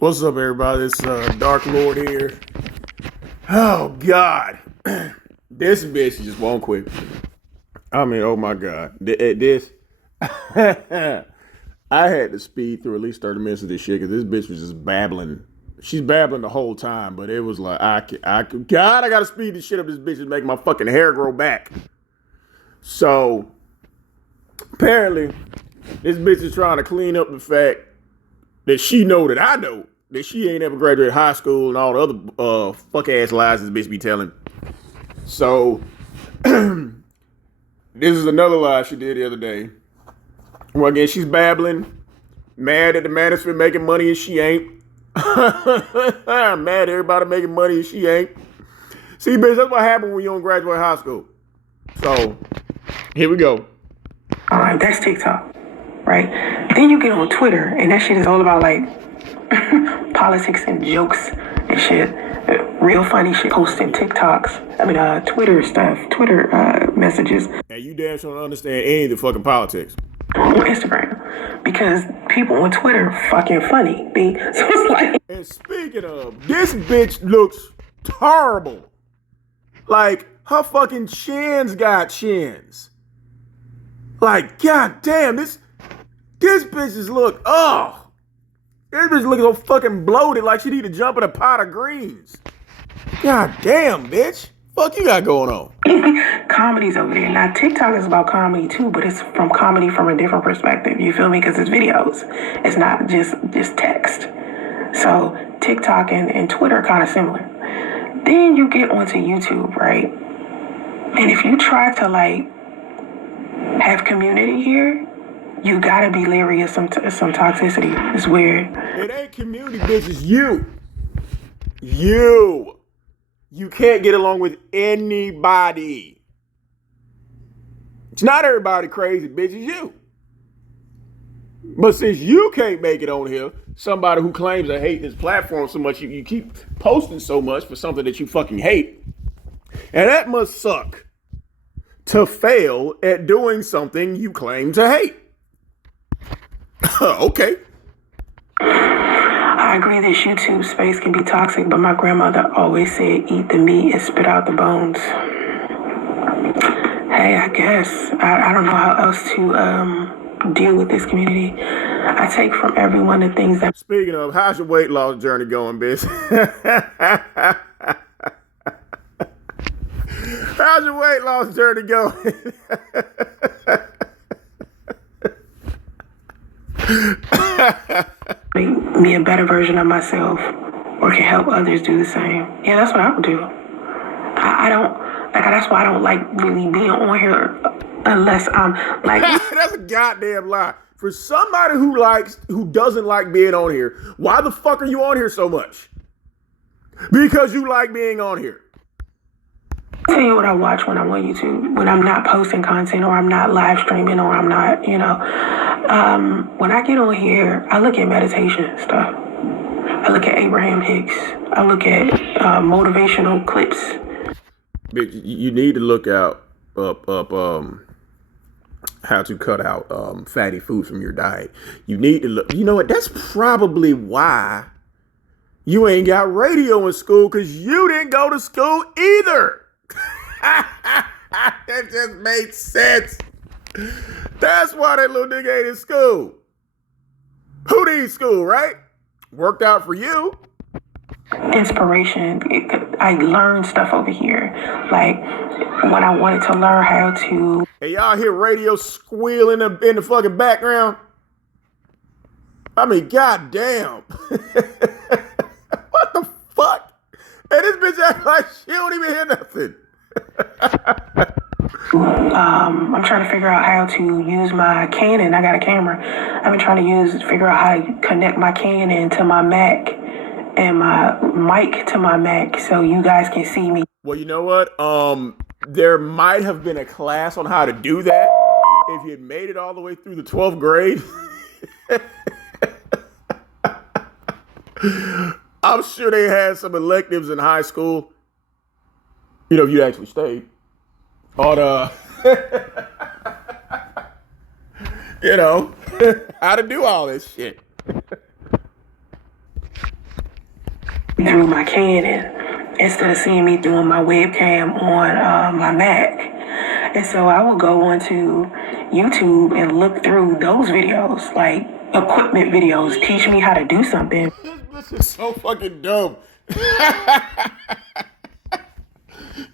What's up, everybody? It's Dark Lord here. Oh God, this bitch just won't quit. I mean, oh my God, this. I had to speed through at least 30 minutes of this shit because this bitch was just babbling. She's babbling the whole time, but it was like, God, I gotta speed this shit up. This bitch is making my fucking hair grow back. So apparently, this bitch is trying to clean up the fact that she know that I know that she ain't ever graduated high school and all the other fuck ass lies this bitch be telling. So this is another lie she did the other day. Well, again, she's babbling, mad at the manosphere making money and she ain't. Mad at everybody making money and she ain't. See, bitch, that's what happened when you don't graduate high school. So here we go. All right, that's TikTok, right? Then you get on Twitter, and that shit is all about like politics and jokes and shit. Real funny shit. Posting TikToks. I mean, Twitter stuff, Twitter messages. And you damn sure don't understand any of the fucking politics. On Instagram, because people on Twitter fucking funny. So it's like. And speaking of, this bitch looks terrible. Like her fucking chins got chins. Like, god damn, this bitch just look, this bitch looking so fucking bloated like she need to jump in a pot of greens. God damn, bitch. Fuck you got going on? Comedy's over there. Now, TikTok is about comedy too, but it's from comedy from a different perspective. You feel me? Because it's videos. It's not just text. So TikTok and Twitter are kind of similar. Then you get onto YouTube, right? And if you try to like have community here, you gotta be leery of some toxicity. It's weird. It ain't community, bitch. It's you. You can't get along with anybody. It's not everybody crazy, bitch. It's you. But since you can't make it on here, somebody who claims to hate this platform so much, you keep posting so much for something that you fucking hate. And that must suck to fail at doing something you claim to hate. Okay. I agree that YouTube space can be toxic, but my grandmother always said, eat the meat and spit out the bones. Hey, I guess. I don't know how else to deal with this community. I take from everyone the things that... Speaking of, how's your weight loss journey going, bitch? How's your weight loss journey going? Make me a better version of myself, or can help others do the same. Yeah, that's what I would do. I don't like. That's why I don't like really being on here unless I'm like. That's a goddamn lie. For somebody who doesn't like being on here, why the fuck are you on here so much? Because you like being on here. I'll tell you what I watch when I'm on YouTube, when I'm not posting content or I'm not live streaming or I'm not, when I get on here, I look at meditation stuff. I look at Abraham Hicks. I look at motivational clips. You need to look up how to cut out fatty foods from your diet. You need to look. You know what? That's probably why you ain't got radio in school, because you didn't go to school either. That just made sense. That's why that little nigga ain't in school. Who needs school, right? Worked out for you. Inspiration. I learned stuff over here. Like when I wanted to learn how to. Hey, y'all hear radio squealing in the fucking background? I mean, goddamn. What the fuck? And this bitch act like she don't even hear nothing. I'm trying to figure out how to use my Canon. I got a camera. I've been trying to figure out how to connect my Canon to my Mac and my mic to my Mac so you guys can see me. Well, you know what? There might have been a class on how to do that if you had made it all the way through the 12th grade. I'm sure they had some electives in high school. You know, if you actually stayed on, how to do all this shit. through my Canon instead of seeing me doing my webcam on my Mac. And so I would go onto YouTube and look through those videos, like equipment videos, teach me how to do something. This is so fucking dumb.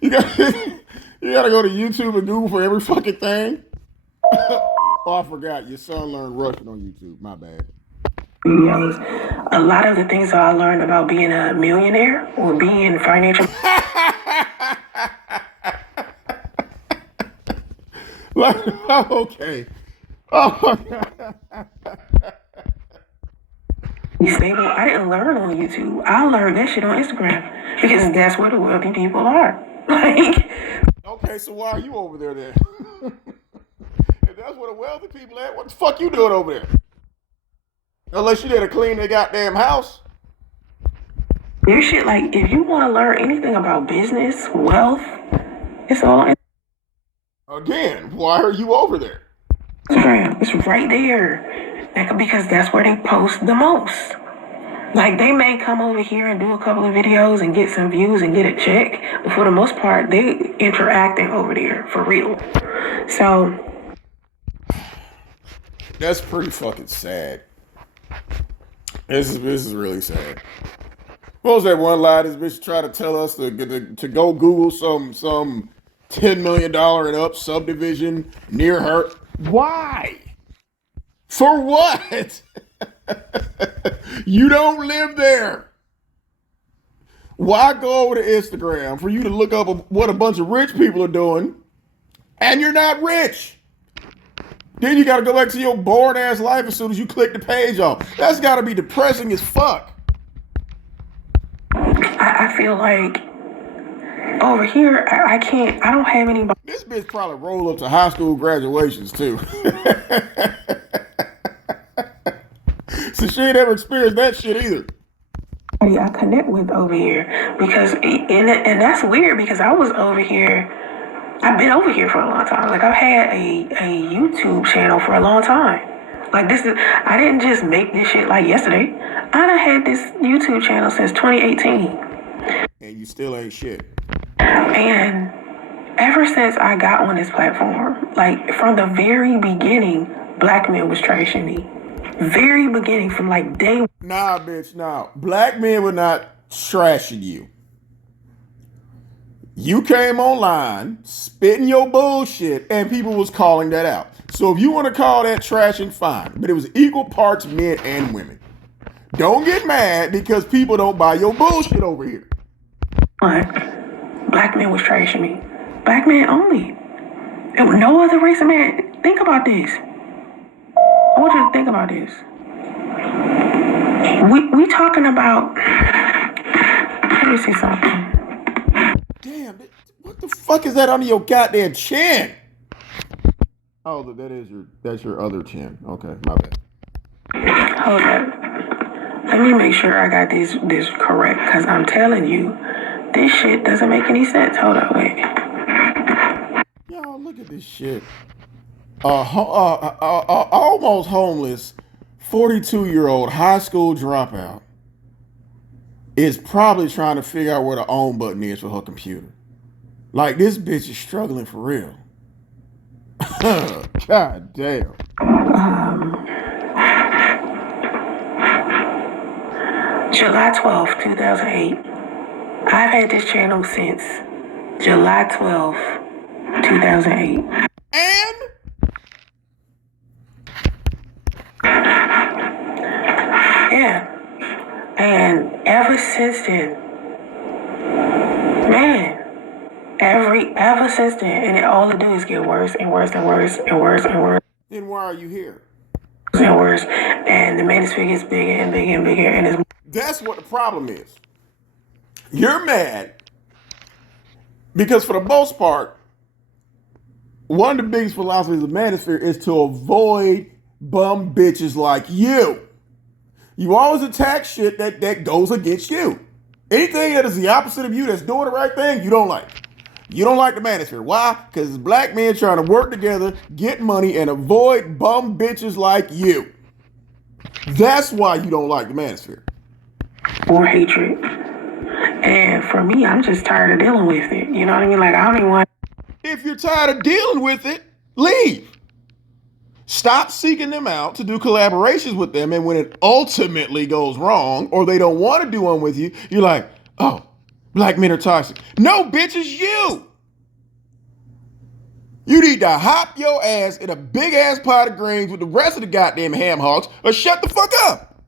you gotta go to YouTube and Google for every fucking thing. Oh, I forgot. Your son learned Russian on YouTube. My bad. Videos. A lot of the things that I learned about being a millionaire or being financial. Okay. Oh, Stable. I didn't learn on YouTube. I learned that shit on Instagram because that's where the wealthy people are. Like, okay, so why are you over there then? If that's where the wealthy people at, what the fuck you doing over there? Unless you there to clean their goddamn house. there's shit like if you want to learn anything about business, wealth, it's all on Again, why are you over there? Instagram. It's right there. Because that's where they post the most. Like, they may come over here and do a couple of videos and get some views and get a check, but for the most part, they interacting over there for real. So that's pretty fucking sad. This is really sad. What was that one lie this bitch tried to tell us to go Google some $10 million and up subdivision near her? Why? For what? You don't live there. Why go over to Instagram for you to look up what a bunch of rich people are doing and you're not rich? Then you got to go back to your boring ass life as soon as you click the page off. That's got to be depressing as fuck. I feel like over here, I don't have anybody. This bitch probably roll up to high school graduations too. So she ain't ever experienced that shit either. I connect with over here because, and that's weird because I was over here. I've been over here for a long time. Like, I've had a YouTube channel for a long time. Like, I didn't just make this shit like yesterday. I done had this YouTube channel since 2018. And you still ain't shit. And ever since I got on this platform, like from the very beginning, black men was trashing me. Very beginning, from like day one. Nah, bitch, nah. Black men were not trashing you. You came online, spitting your bullshit, and people was calling that out. So if you want to call that trashing, fine. But it was equal parts men and women. Don't get mad because people don't buy your bullshit over here. Black men was trashing me. Black men only. There was no other race of man. Think about this. I want you to think about this. We talking about. Let me see something. Damn, what the fuck is that under your goddamn chin? Oh, that's your other chin. Okay, my bad. Hold up. Let me make sure I got this correct, because I'm telling you, this shit doesn't make any sense. Hold up, wait. Yo, look at this shit. Almost homeless, 42-year-old high school dropout is probably trying to figure out where the on button is for her computer. Like, this bitch is struggling for real. God damn. July 12th, 2008. I've had this channel since July 12th, 2008. And? Yeah. And ever since then, man, ever since then, and all it do is get worse and worse and worse and worse and worse. Then why are you here? And worse, and the manosphere gets bigger and bigger and bigger, and it's. That's what the problem is. You're mad because for the most part, one of the biggest philosophies of manosphere is to avoid bum bitches like you. You always attack shit that goes against you. Anything that is the opposite of you that's doing the right thing, you don't like. You don't like the manosphere. Why? Because it's black men trying to work together, get money, and avoid bum bitches like you. That's why you don't like the manosphere. Or hatred. And for me, I'm just tired of dealing with it. You know what I mean? Like, I don't even want. If you're tired of dealing with it, leave. Stop seeking them out to do collaborations with them. And when it ultimately goes wrong or they don't want to do one with you, you're like, oh, black men are toxic. No, bitch, it's you. You need to hop your ass in a big ass pot of greens with the rest of the goddamn ham hocks or shut the fuck up.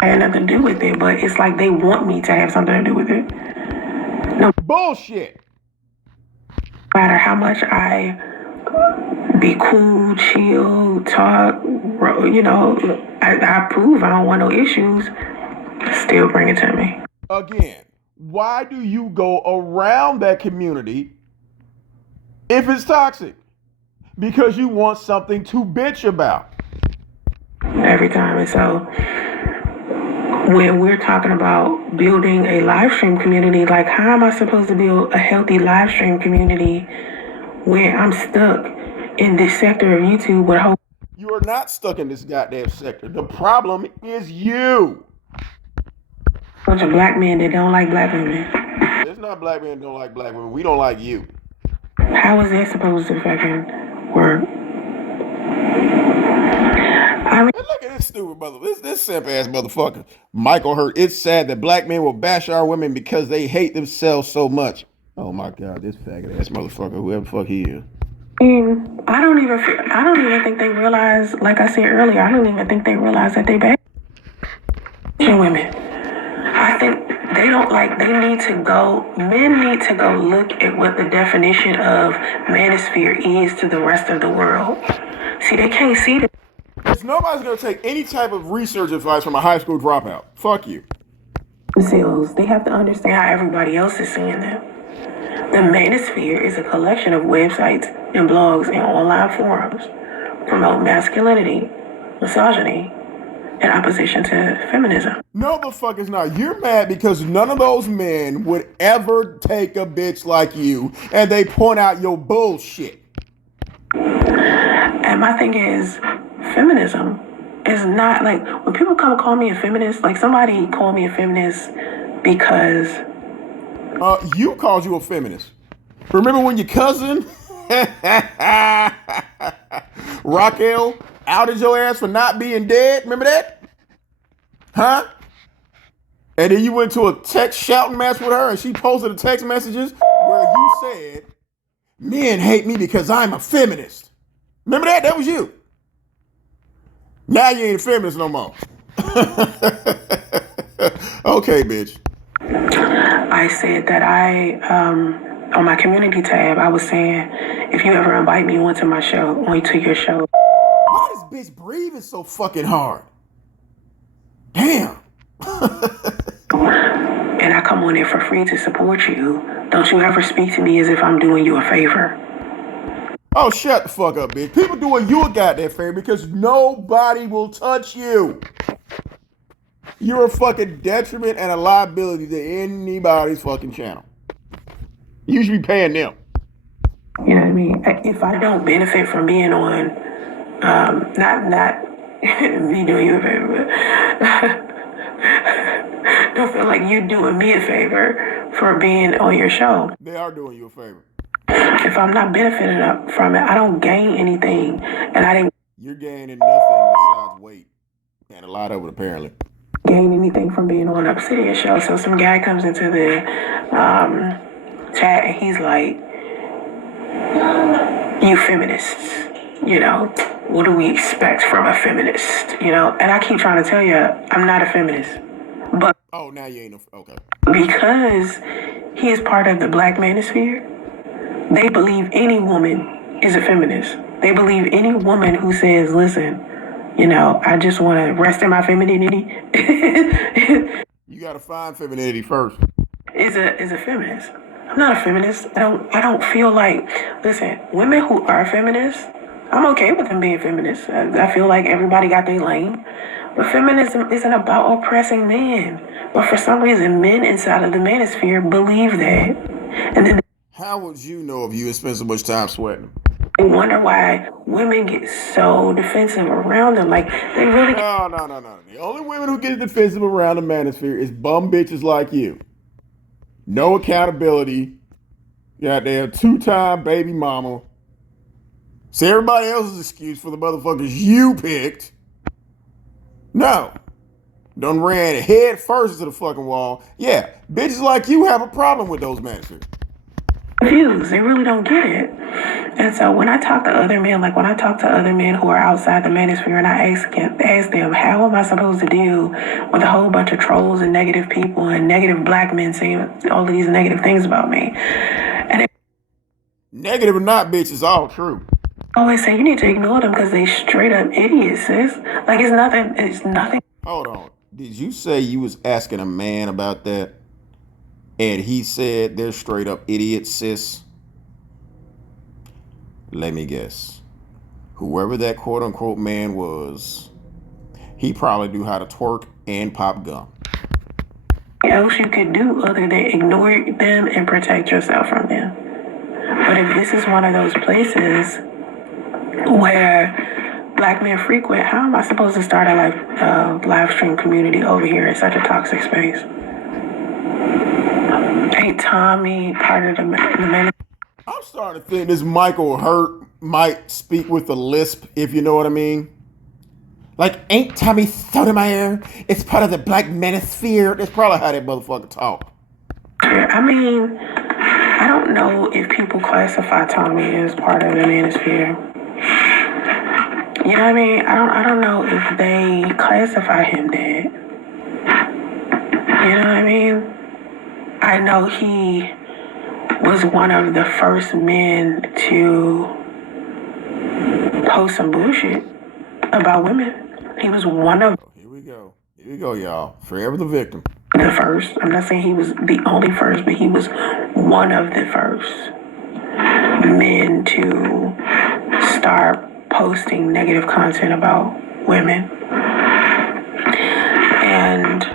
I had nothing to do with it, but it's like they want me to have something to do with it. No Bullshit. matter how much I be cool, chill, talk, you know, I prove I don't want no issues, still bring it to me. Again, why do you go around that community if it's toxic? Because you want something to bitch about. Every time. And so when we're talking about building a live stream community, like how am I supposed to build a healthy live stream community when I'm stuck in this sector of YouTube with a whole You are not stuck in this goddamn sector. The problem is you. bunch of black men that don't like black women? It's not black men don't like black women. We don't like you. How is that supposed to fucking work? I mean, And look at this stupid mother, this simp ass motherfucker. Michael Hurt. It's sad that black men will bash our women because they hate themselves so much. Oh my God, this faggot ass motherfucker, whoever the fuck he is. I don't even think they realize, like I said earlier, I don't even think they realize that they bad women. I think they don't like, men need to go look at what the definition of manosphere is to the rest of the world. See, they can't see the Because nobody's going to take any type of research advice from a high school dropout. Fuck you. themselves. They have to understand how everybody else is seeing them. The manosphere is a collection of websites and blogs and online forums promote masculinity, misogyny, and opposition to feminism. No, the fuck is not. You're mad because none of those men would ever take a bitch like you and they point out your bullshit. And my thing is, feminism is not like, when people come and call me a feminist, like somebody called me a feminist because You called you a feminist. Remember when your cousin Raquel outed your ass for not being dead? Remember that? Huh? And then you went to a text shouting match with her and she posted the text messages where you said, men hate me because I'm a feminist. Remember that? That was you. Now you ain't a feminist no more. Okay, bitch. I said that on my community tab, I was saying, if you ever invite me onto my show, onto your show. Why is bitch breathing so fucking hard? Damn. And I come on there for free to support you. Don't you ever speak to me as if I'm doing you a favor. Oh, shut the fuck up, bitch. People doing you a goddamn favor because nobody will touch you. You're a fucking detriment and a liability to anybody's fucking channel. You should be paying them. You know what I mean? If I don't benefit from being on, not me doing you a favor, but don't feel like you doing me a favor for being on your show. They are doing you a favor. If I'm not benefiting from it, I don't gain anything, and I didn't You're gaining nothing besides weight. And a lot of it, apparently. gain anything from being on Obsidian show. So some guy comes into the chat and he's like, you feminists, you know, what do we expect from a feminist? You know, and I keep trying to tell you, I'm not a feminist. But Oh, now you ain't okay. because he is part of the black manosphere, they believe any woman is a feminist. They believe any woman who says, listen, you know, I just want to rest in my femininity You gotta find femininity first. is a feminist. I'm not a feminist. I don't feel like, listen, women who are feminists, I'm okay with them being feminists. I feel like everybody got their lane. But feminism isn't about oppressing men. But for some reason, men inside of the manosphere believe that. And then How would you know if you had spent so much time sweating? they wonder why women get so defensive around them. Like, they really No. The only women who get defensive around the manosphere is bum bitches like you. no accountability. Goddamn 2-time baby mama. See everybody else's excuse for the motherfuckers you picked. No. Done ran head first to the fucking wall. Yeah, bitches like you have a problem with those masters. Confused. They really don't get it. And so when I talk to other men, like when I talk to other men who are outside the manosphere, and I ask them, how am I supposed to deal with a whole bunch of trolls and negative people and negative black men saying all of these negative things about me? And Negative or not, bitch, it's all true. I always say you need to ignore them because they straight up idiots, sis. Like it's nothing. It's nothing. Hold on. Did you say you was asking a man about that? And he said they're straight up idiots, sis? Let me guess. Whoever that quote unquote man was, he probably knew how to twerk and pop gum. Else you could do other than ignore them and protect yourself from them. But if this is one of those places where black men frequent, how am I supposed to start a live stream community over here in such a toxic space? Ain't Tommy part of the man? I'm starting to think this Michael Hurt might speak with a lisp, if you know what I mean. Like, ain't Tommy Sotomayor? It's part of the black manosphere. That's probably how that motherfucker talk. I mean, I don't know if people classify Tommy as part of the manosphere. You know what I mean? I don't know if they classify him that. You know what I mean? I know he was one of the first men to post some bullshit about women. He was one of Here we go. Here we go, y'all. Forever the victim. the first. I'm not saying he was the only first, but he was one of the first men to start posting negative content about women. And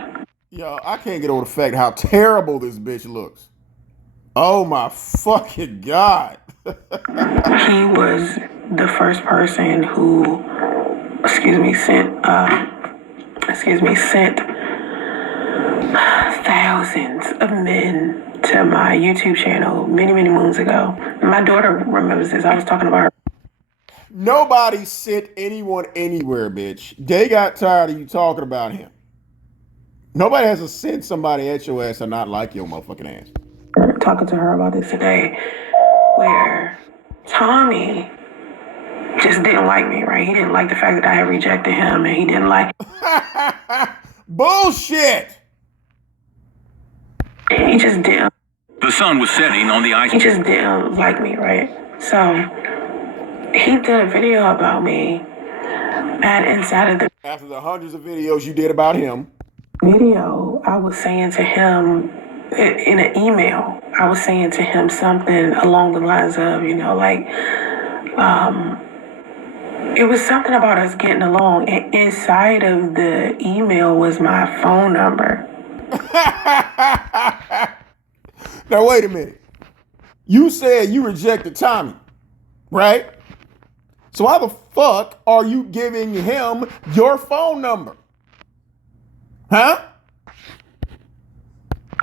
Yo, I can't get over the fact how terrible this bitch looks. Oh my fucking God. he was the first person who, sent thousands of men to my YouTube channel many, many moons ago. My daughter remembers this. I was talking about her. Nobody sent anyone anywhere, bitch. They got tired of you talking about him. Nobody has to send somebody at your ass to not like your motherfucking ass. Talking to her about this today, where Tommy just didn't like me, right? He didn't like the fact that I had rejected him, and he didn't like. Bullshit! He just didn't. The sun was setting on the ice. He just didn't like me, right? So he did a video about me, and inside of the After the hundreds of videos you did about him, video, I was saying to him in an email, I was saying to him something along the lines of, it was something about us getting along, and inside of the email was my phone number. Now wait a minute. You said you rejected Tommy, right? So why the fuck are you giving him your phone number? Huh?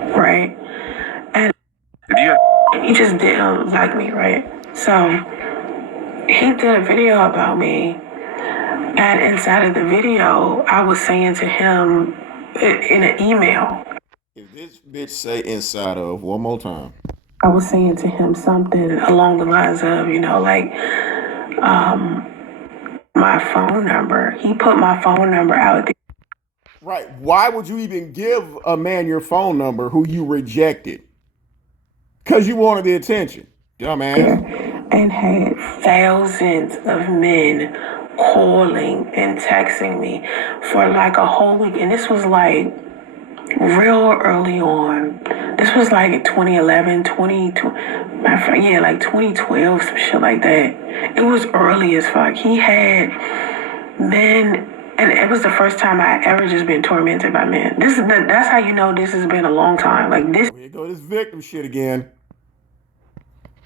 Right? And he just didn't like me, right? So he did a video about me, and inside of the video, I was saying to him in an email. If this bitch say inside of one more time. I was saying to him something along the lines of, my phone number. He put my phone number out there. Right. Why would you even give a man your phone number who you rejected? Because you wanted the attention. Dumbass. And had thousands of men calling and texting me for like a whole week. And this was like real early on. This was like 2011, 2012, some shit like that. It was early as fuck. He had men, and it was the first time I ever just been tormented by men. That's how you know this has been a long time. Like this. Here go this victim shit again.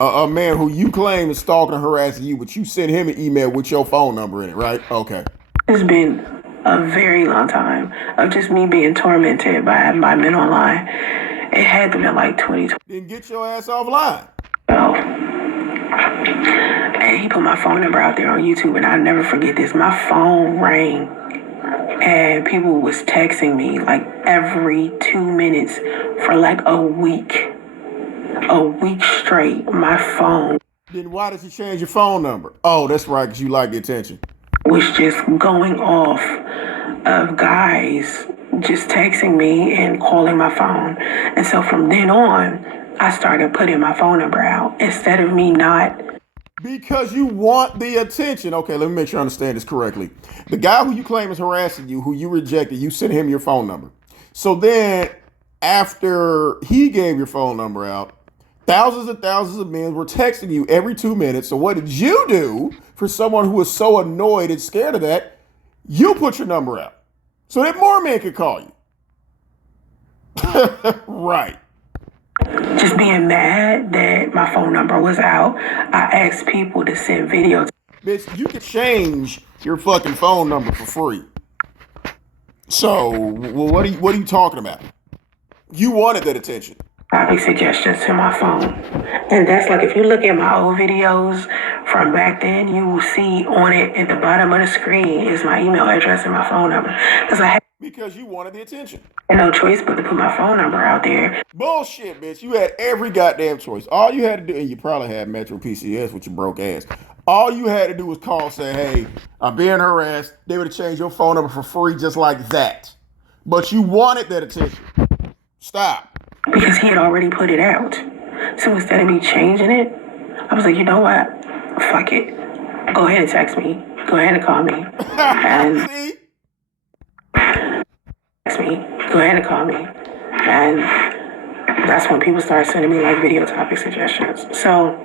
A man who you claim is stalking and harassing you, but you sent him an email with your phone number in it, right? Okay. It's been a very long time of just me being tormented by men online. It had to be like 2012. Then get your ass offline. And he put my phone number out there on YouTube, and I'll never forget this. My phone rang, and people was texting me like every 2 minutes for like a week straight. My phone Then why did you change your phone number? Oh, that's right, because you like the attention. was just going off of guys just texting me and calling my phone. And so from then on, I started putting my phone number out instead of me not. Because you want the attention. Okay, let me make sure I understand this correctly. The guy who you claim is harassing you, who you rejected, you sent him your phone number. So then, after he gave your phone number out, thousands and thousands of men were texting you every 2 minutes. So what did you do for someone who was so annoyed and scared of that? You put your number out so that more men could call you. Right. Just being mad that my phone number was out, I asked people to send videos. Bitch, you could change your fucking phone number for free. So, well, what are you talking about? You wanted that attention. Topic suggestions to my phone. And that's like, if you look at my old videos from back then, you will see on it at the bottom of the screen is my email address and my phone number. Because you wanted the attention. I had no choice but to put my phone number out there. Bullshit, bitch. You had every goddamn choice. All you had to do, and you probably had Metro PCS with your broke ass. All you had to do was call, say, hey, I'm being harassed. They would have changed your phone number for free just like that. But you wanted that attention. Stop. Because he had already put it out. So instead of me changing it, I was like, you know what? Fuck it. Go ahead and text me. Go ahead and call me. And See? text me. Go ahead and call me. And that's when people started sending me like video topic suggestions. So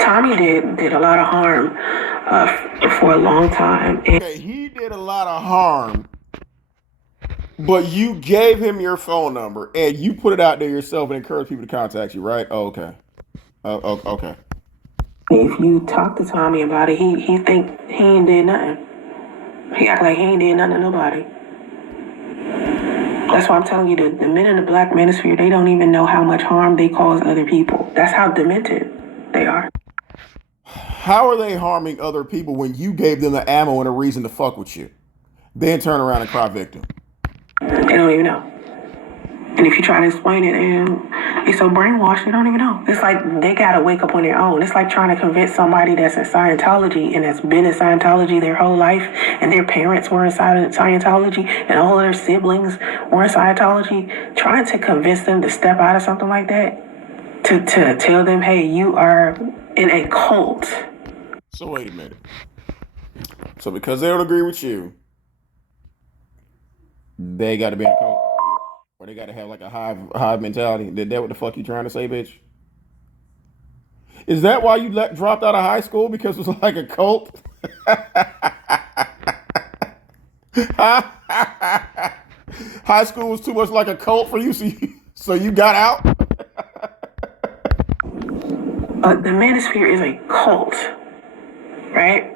Tommy did a lot of harm for a long time. And Okay, he did a lot of harm, but you gave him your phone number and you put it out there yourself and encouraged people to contact you, right? Oh, okay. Okay. if you talk to Tommy about it, he think he ain't did nothing. He act like he ain't did nothing to nobody. That's why I'm telling you, the men in the black manosphere, they don't even know how much harm they cause other people. That's how demented they are. How are they harming other people when you gave them the ammo and a reason to fuck with you? Then turn around and cry victim. They don't even know. And if you try to explain it, and it's so brainwashed, they don't even know. It's like they gotta wake up on their own. It's like trying to convince somebody that's in Scientology and that's been in Scientology their whole life, and their parents were in Scientology, and all of their siblings were in Scientology, trying to convince them to step out of something like that, to tell them, hey, you are in a cult. So wait a minute. So because they don't agree with you, they got to be in a cult, or they got to have like a hive mentality. Is that what the fuck you trying to say, bitch? Is that why you dropped out of high school, because it was like a cult? High school was too much like a cult for you, so you got out? The manosphere is a cult, right?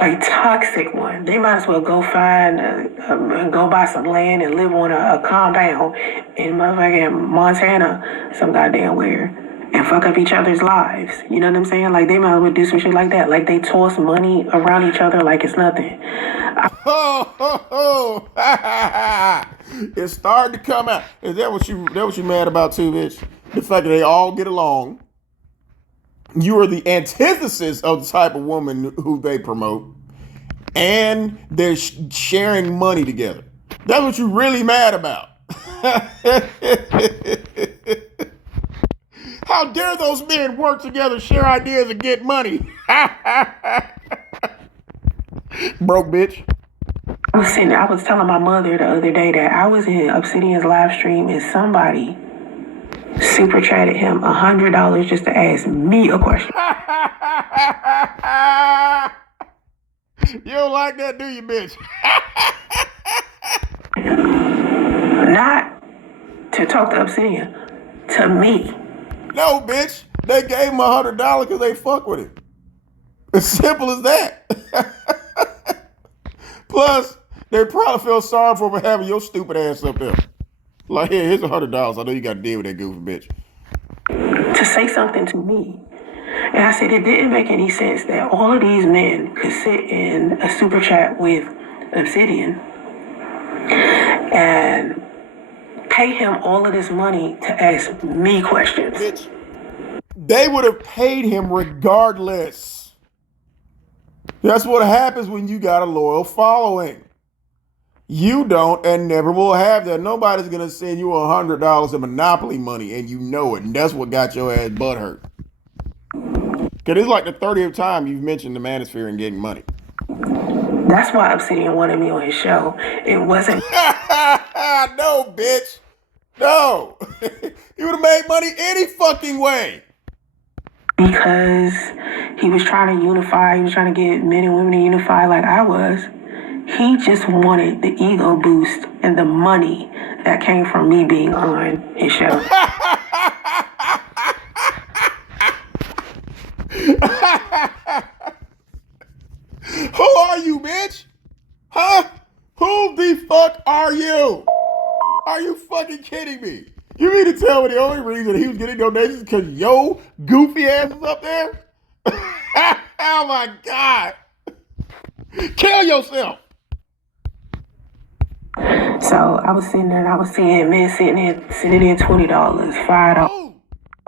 A toxic one. They might as well go go buy some land and live on a compound in motherfucking Montana, some goddamn where, and fuck up each other's lives. You know what I'm saying? Like, they might as well do some shit like that. Like, they toss money around each other like it's nothing. It's starting to come out. Is that what you mad about too, bitch? The fact that they all get along. You are the antithesis of the type of woman who they promote, and they're sharing money together. That's what you're really mad about. How dare those men work together, share ideas, and get money? Broke bitch. I was telling my mother the other day that I was in Obsidian's live stream and somebody super chatted him $100 just to ask me a question. You don't like that, do you, bitch? Not to talk to Obsidian, to me. No, bitch. They gave him $100 because they fuck with it. As simple as that. Plus, they probably feel sorry for having your stupid ass up there. Like, here, here's $100. I know you got to deal with that goofy bitch. To say something to me. And I said it didn't make any sense that all of these men could sit in a super chat with Obsidian and pay him all of this money to ask me questions. Bitch, they would have paid him regardless. That's what happens when you got a loyal following. You don't and never will have that. Nobody's going to send you $100 of Monopoly money and you know it. And that's what got your ass butthurt. Because it's like the 30th time you've mentioned the Manosphere and getting money. That's why Obsidian wanted me on his show. It wasn't. No, bitch. No. He would have made money any fucking way. Because he was trying to unify. He was trying to get men and women to unify like I was. He just wanted the ego boost and the money that came from me being on his show. Who are you, bitch? Huh? Who the fuck are you? Are you fucking kidding me? You mean to tell me the only reason he was getting donations because yo goofy ass was up there? Oh my God. Kill yourself. So I was sitting there and I was seeing men sitting in $20, $5, Ooh,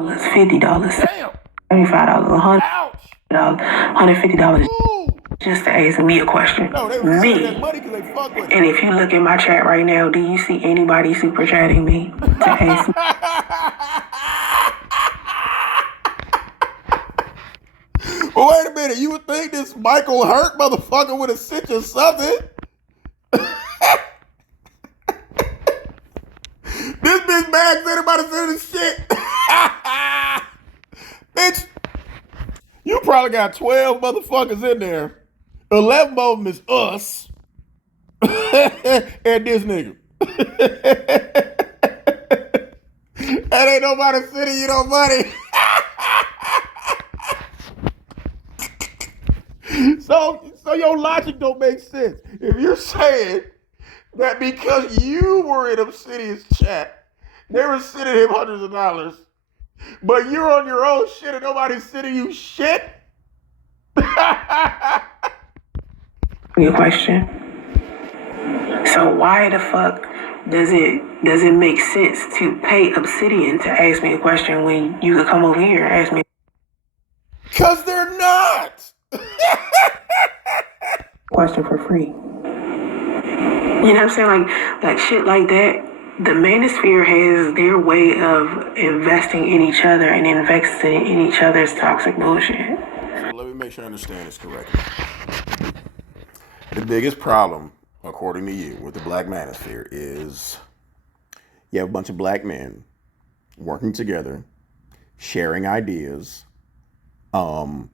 $50, damn. $75, Ouch. $150 Ooh. just to ask me a question. No, they were Me. sending that money because they fuck with it. And if you look at my chat right now, do you see anybody super chatting me to ask me? Well, wait a minute. You would think this Michael Hurt motherfucker would have sent you something. This bitch bag said about to send this shit. Bitch, you probably got 12 motherfuckers in there. 11 of them is us. And this nigga. That ain't nobody sending you no money. So your logic don't make sense. If you're saying that because you were in Obsidian's chat, they were sending him hundreds of dollars, but you're on your own shit and nobody's sending you shit? Your question. So why the fuck does it make sense to pay Obsidian to ask me a question when you could come over here and ask me? Because they're not. Question for free. You know what I'm saying? Like shit like that. The Manosphere has their way of investing in each other and investing in each other's toxic bullshit. So let me make sure I understand this correctly. The biggest problem, according to you, with the Black Manosphere is you have a bunch of black men working together, sharing ideas, telling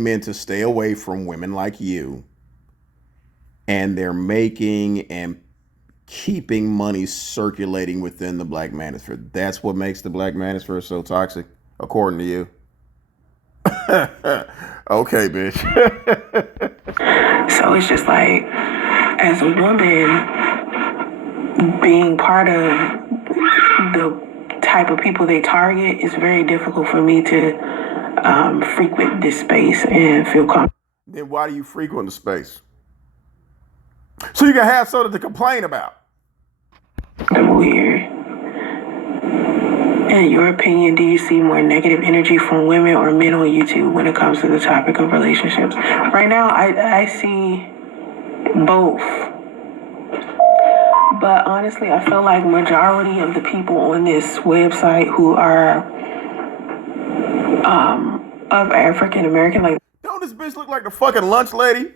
men to stay away from women like you, and they're making and keeping money circulating within the Black Manosphere. That's what makes the Black Manosphere so toxic, according to you. Okay, bitch. So it's just like, as a woman, being part of the type of people they target, it's very difficult for me to frequent this space and feel comfortable. Then why do you frequent the space? So you can have something to complain about. Here. In your opinion, do you see more negative energy from women or men on YouTube when it comes to the topic of relationships? Right now, I see both. But honestly, I feel like majority of the people on this website who are of African American, like, Don't this bitch look like the fucking lunch lady?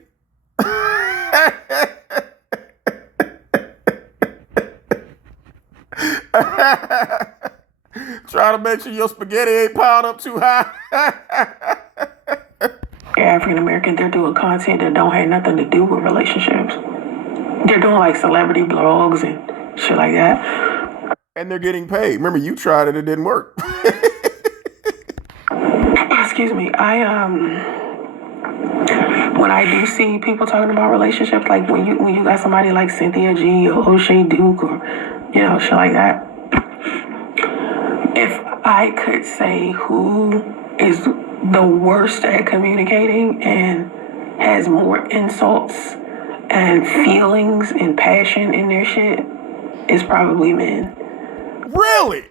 Try to make sure your spaghetti ain't piled up too high. African American, they're doing content that don't have nothing to do with relationships. They're doing like celebrity blogs and shit like that. And they're getting paid. Remember, you tried it, it didn't work. when I do see people talking about relationships, like when you got somebody like Cynthia G or O'Shea Duke or shit like that. If I could say who is the worst at communicating and has more insults and feelings and passion in their shit, it's probably men. Really?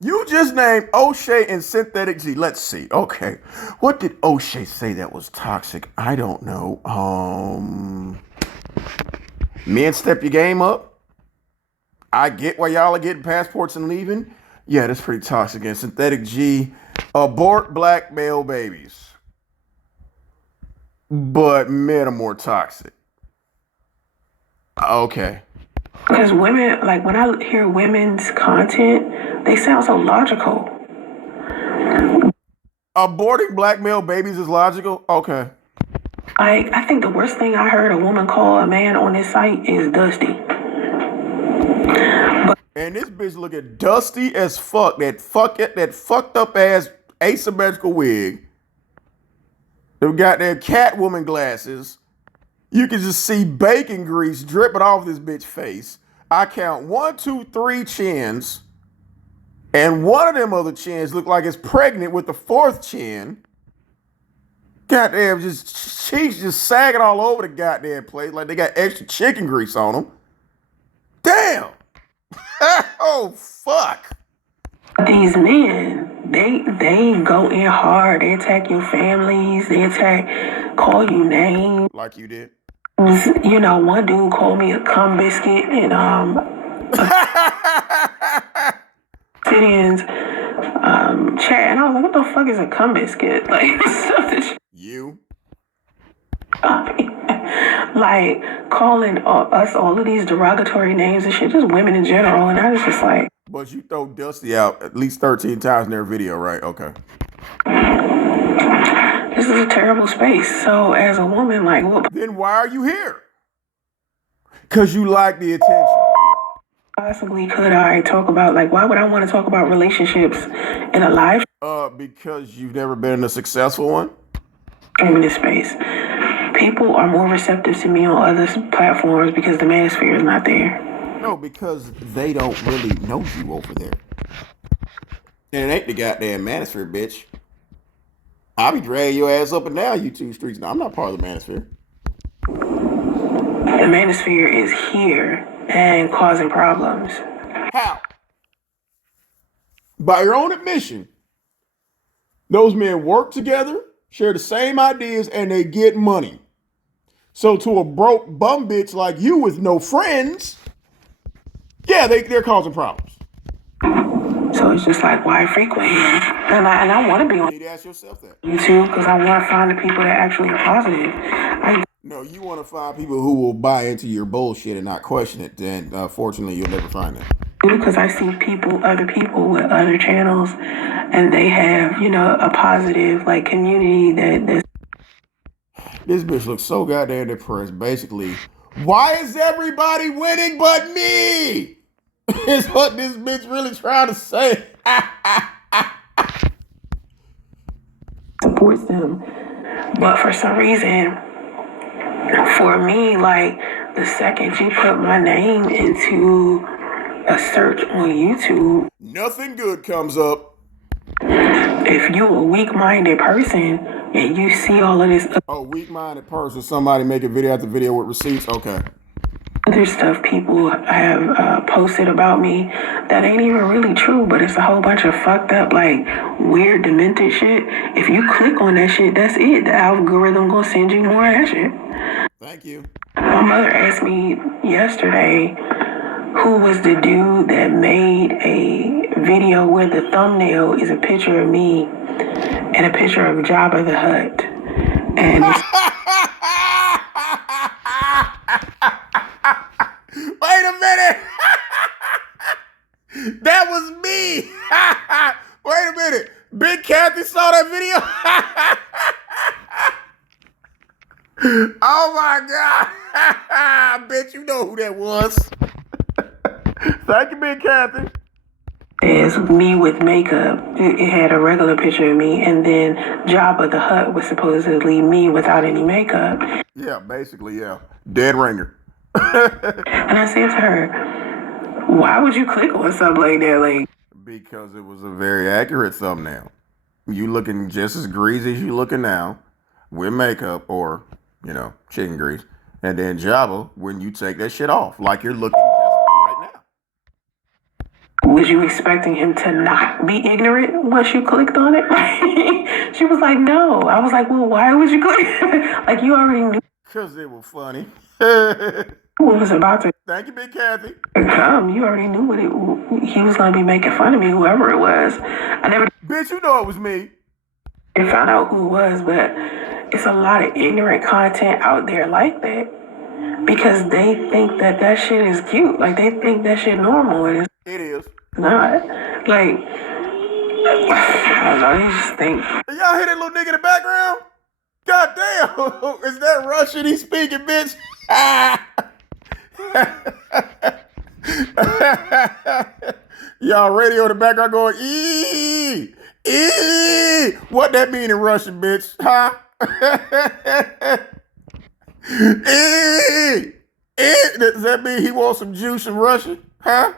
You just named O'Shea and Synthetic G. Let's see. Okay. What did O'Shea say that was toxic? I don't know. Men, step your game up. I get why y'all are getting passports and leaving. Yeah, that's pretty toxic. And Synthetic G, abort black male babies. But men are more toxic. Okay. Because women, like when I hear women's content, they sound so logical. Aborting black male babies is logical? Okay. I think the worst thing I heard a woman call a man on this site is dusty. And this bitch looking dusty as fuck. That fucked up ass asymmetrical wig. Them goddamn Catwoman glasses. You can just see bacon grease dripping off this bitch face. I count 1, 2, 3 chins. And one of them other chins look like it's pregnant with the 4th chin. Goddamn, just cheeks just sagging all over the goddamn place like they got extra chicken grease on them. Damn. Oh, fuck. These men, they go in hard. They attack your families. They call you names. Like you did. One dude called me a cum biscuit in Obsidian's chat, and I was like, "What the fuck is a cum biscuit?" Like stuff that you. Like calling us all of these derogatory names and shit, just women in general, and I was just like. But you throw Dusty out at least 13 times in their video, right? Okay. This is a terrible space. So as a woman, like, what? Then why are you here? Because you like the attention. Possibly could I talk about, like, why would I want to talk about relationships in a live because you've never been in a successful one? stream in this space? People are more receptive to me on other platforms because the manosphere is not there. No, because they don't really know you over there. And it ain't the goddamn manosphere, bitch. I'll be dragging your ass up and down YouTube streets. No, I'm not part of the manosphere. The manosphere is here and causing problems. How? By your own admission, those men work together, share the same ideas, and they get money. So to a broke bum bitch like you with no friends, yeah, they're causing problems. So it's just like, why frequent here? And I want to be on You need to ask yourself that. YouTube because I want to find the people that actually are positive. No, you want to find people who will buy into your bullshit and not question it. Then, fortunately, you'll never find them. Because I see other people with other channels, and they have, a positive like community that's. This bitch looks so goddamn depressed. Basically, why is everybody winning but me? Is what this bitch really trying to say. Supports them, but for some reason, for me, like the second you put my name into a search on YouTube, nothing good comes up. If you a weak-minded person and you see all of this weak-minded person, somebody make a video after video with receipts, okay. other stuff people have posted about me that ain't even really true, but it's a whole bunch of fucked up, like weird, demented shit. If you click on that shit, that's it. The algorithm gonna send you more of that shit. Thank you. My mother asked me yesterday who was the dude that made a video where the thumbnail is a picture of me and a picture of Jabba the Hutt. And wait a minute. That was me. Wait a minute. Big Kathy saw that video. Oh my God. I bet you know who that was. Thank you, Big Kathy. is me with makeup. It had a regular picture of me, and then Jabba the Hutt was supposedly me without any makeup. Yeah, basically, yeah. Dead ringer. And I said to her, why would you click on something like that? Like, because it was a very accurate thumbnail. You looking just as greasy as you looking now with makeup or, chicken grease. And then Jabba when you take that shit off, like you're looking just right now. was you expecting him to not be ignorant once you clicked on it? She was like, no. I was like, well, why would you click? Like, you already knew. Because they were funny. What was about to Thank you, Big Kathy. come. You already knew he was going to be making fun of me, whoever it was. I never Bitch, you know it was me. found out who it was, but it's a lot of ignorant content out there like that because they think that shit is cute. Like, they think that shit normal. And It is. it's not. Like, I don't know. They just think. Y'all hear that little nigga in the background? God damn. Is that Russian he's speaking, bitch? Y'all radio in the background going, ee, ee. What that mean in Russian, bitch? Huh? Ee, ee. Does that mean he wants some juice in Russian? Huh?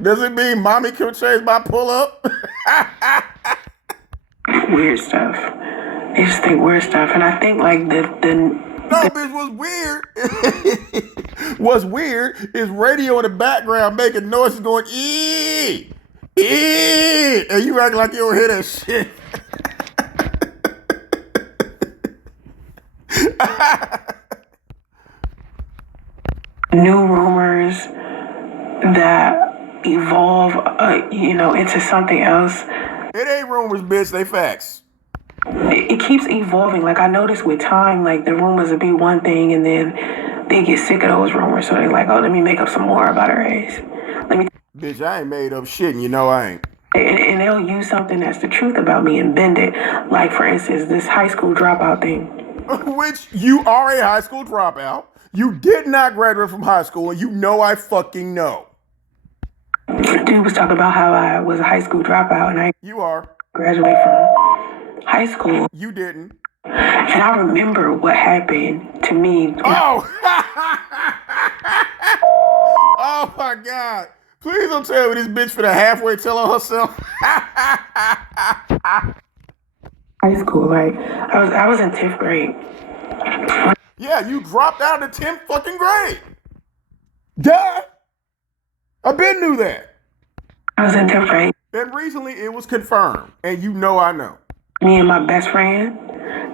Does it mean mommy can change my pull up? Weird stuff. They just think weird stuff. And I think, like, No, bitch, what's weird? What's weird is radio in the background making noises going, ee, ee, and you act like you don't hear that shit. new rumors that evolve, into something else. It ain't rumors, bitch, they facts. It keeps evolving. Like, I noticed with time, like, the rumors would be one thing, and then they get sick of those rumors, so they're like, oh, let me make up some more about her ass. Bitch, I ain't made up shit, and you know I ain't. And they'll use something that's the truth about me and bend it. Like, for instance, this high school dropout thing. Which, you are a high school dropout. You did not graduate from high school, and you know I fucking know. Dude was talking about how I was a high school dropout, and I You are. graduated from high school. You didn't. And I remember what happened to me. Oh! Oh my God. Please don't tell me this bitch finna halfway tell on herself. High school, like, I was in 10th grade. Yeah, you dropped out of the 10th fucking grade. Duh. I been knew that. I was in 10th grade. And recently it was confirmed. And you know I know. Me and my best friend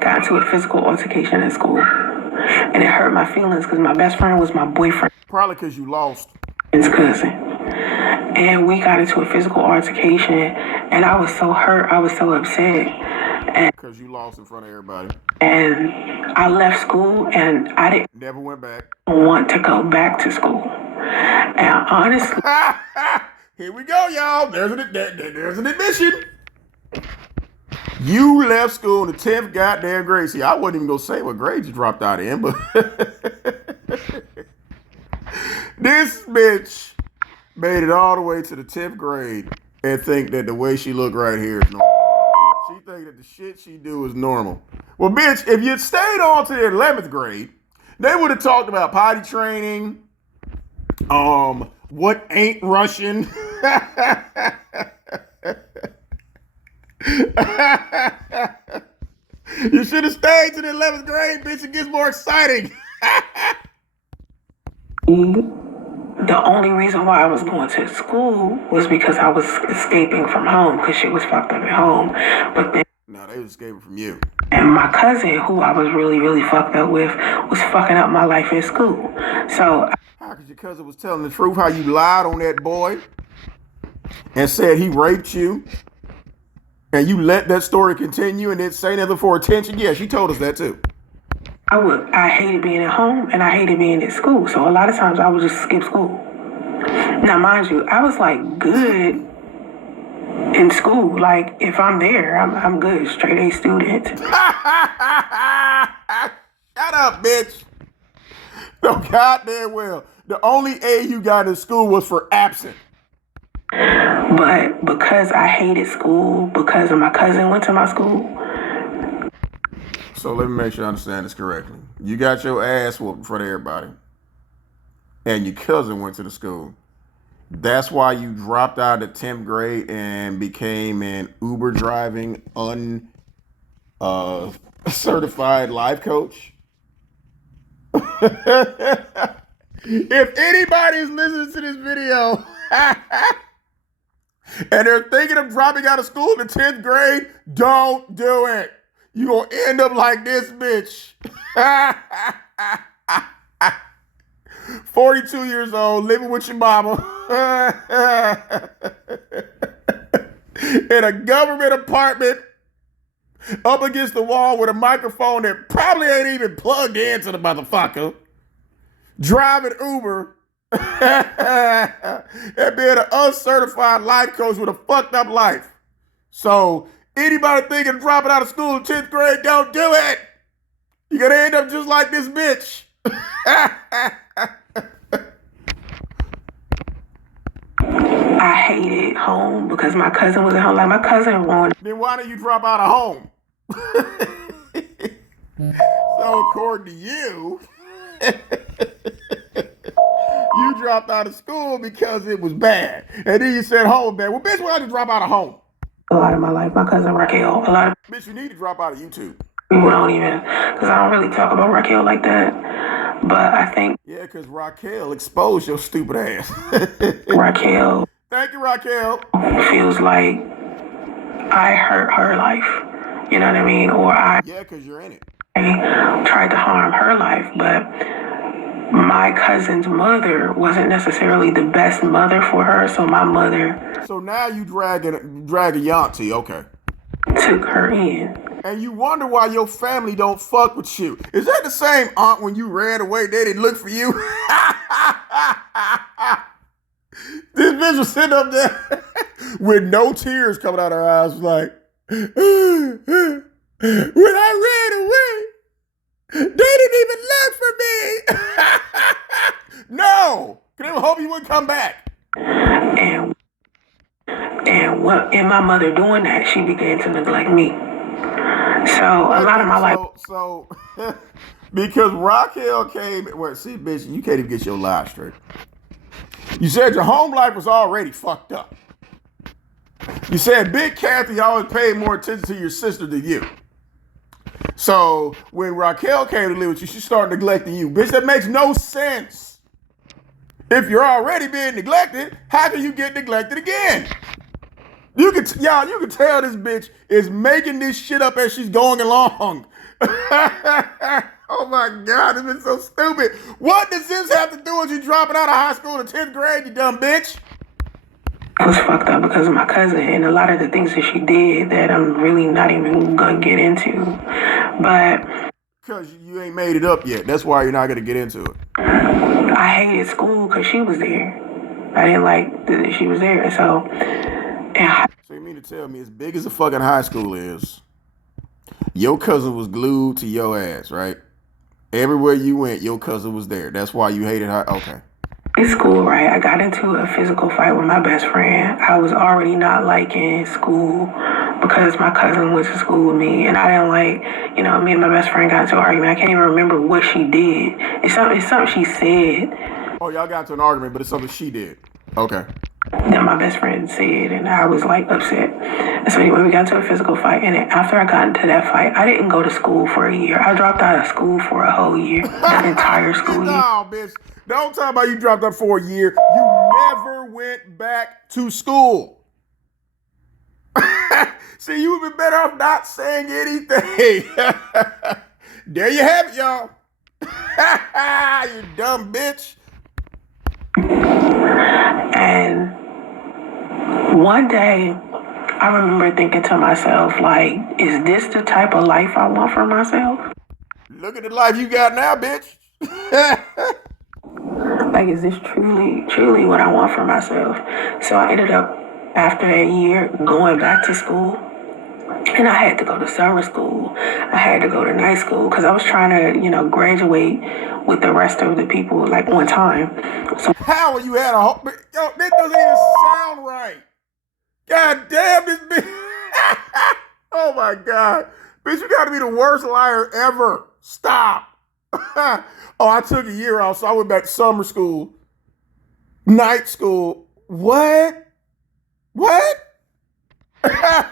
got into a physical altercation at school. And it hurt my feelings because my best friend was my boyfriend's Probably because you lost. cousin. And we got into a physical altercation, and I was so hurt. I was so upset. And Because you lost in front of everybody. I left school, and I didn't Never went back. want to go back to school. And honestly, Here we go, y'all. There's an admission. You left school in the 10th goddamn grade. See, I wasn't even going to say what grade you dropped out in, but this bitch made it all the way to the 10th grade and think that the way she look right here is normal. She think that the shit she do is normal. Well, bitch, if you'd stayed on to the 11th grade, they would have talked about potty training, what ain't Russian. You should have stayed to the 11th grade, bitch. It gets more exciting. the only reason why I was going to school was because I was escaping from home because shit was fucked up at home. But then, No, they was escaping from you. and my cousin, who I was really, really fucked up with, was fucking up my life at school. So How could your cousin was telling the truth? How you lied on that boy and said he raped you, and you let that story continue and didn't say nothing for attention? Yeah, she told us that too. I hated being at home and I hated being at school. So a lot of times I would just skip school. Now, mind you, I was like good in school. Like, if I'm there, I'm good, straight A student. Shut up, bitch. No, goddamn well. The only A you got in school was for absent. But because I hated school, because of my cousin went to my school. So let me make sure I understand this correctly. You got your ass whooped in front of everybody, and your cousin went to the school. That's why you dropped out of 10th grade and became an Uber driving certified life coach. If anybody's listening to this video and they're thinking of dropping out of school in the 10th grade, don't do it. You're going to end up like this bitch. 42 years old, living with your mama in a government apartment up against the wall with a microphone that probably ain't even plugged into the motherfucker, driving Uber and being an uncertified life coach with a fucked up life. So anybody thinking of dropping out of school in 10th grade, don't do it. You're going to end up just like this bitch. I hated home because my cousin was at home. Like, my cousin wanted. Then why don't you drop out of home? So according to you, you dropped out of school because it was bad. And then you said home bad. Well, bitch, why did you drop out of home? A lot of my life, my cousin Raquel. A lot of Bitch, you need to drop out of YouTube. people don't even, because I don't really talk about Raquel like that. But I think Yeah, because Raquel exposed your stupid ass. Raquel Thank you, Raquel. feels like I hurt her life. You know what I mean? Or I Yeah, because you're in it. tried to harm her life. But my cousin's mother wasn't necessarily the best mother for her. So my mother So now you dragging Yanti, okay. took her in. And you wonder why your family don't fuck with you. Is that the same aunt when you ran away, they didn't look for you? This bitch was sitting up there with no tears coming out her eyes, like, when I ran away, they didn't even look for me. No, because they hope you wouldn't come back. And what in my mother doing that, she began to neglect me. So a lot of my life. So because Raquel came, well, see, bitch, you can't even get your life straight. You said your home life was already fucked up. You said Big Kathy always paid more attention to your sister than you. So when Raquel came to live with you, she started neglecting you. Bitch, that makes no sense. If you're already being neglected, how can you get neglected again? You can tell this bitch is making this shit up as she's going along. Oh my God, this is so stupid. What does this have to do with you dropping out of high school in 10th grade, you dumb bitch? I was fucked up because of my cousin and a lot of the things that she did that I'm really not even gonna get into. But because you ain't made it up yet. That's why you're not gonna get into it. I hated school because she was there. I didn't like that she was there. So you mean to tell me, as big as the fucking high school is, your cousin was glued to your ass, right? Everywhere you went, your cousin was there. That's why you hated her. Okay. in school, right, I got into a physical fight with my best friend. I was already not liking school because my cousin went to school with me, and I didn't like, me and my best friend got into an argument. I can't even remember what she did. It's something she said. Oh, y'all got into an argument, but it's something she did. Okay. That my best friend said, and I was like upset. And so anyway, we got into a physical fight, and then after I got into that fight, I didn't go to school for a year. I dropped out of school for a whole year, that entire school year. No, bitch. Don't talk about you dropped out for a year. You never went back to school. See, you would have been better off not saying anything. There you have it, y'all. You dumb bitch. And one day, I remember thinking to myself, like, is this the type of life I want for myself? Look at the life you got now, bitch. Like, is this truly what I want for myself? So I ended up, after that year, going back to school. And I had to go to summer school. I had to go to night school because I was trying to, graduate with the rest of the people like on time. So How you had a whole... Yo, this doesn't even sound right. God damn this bitch. Oh my God. Bitch, you gotta be the worst liar ever. Stop. Oh, I took a year off, so I went back to summer school, night school. What? I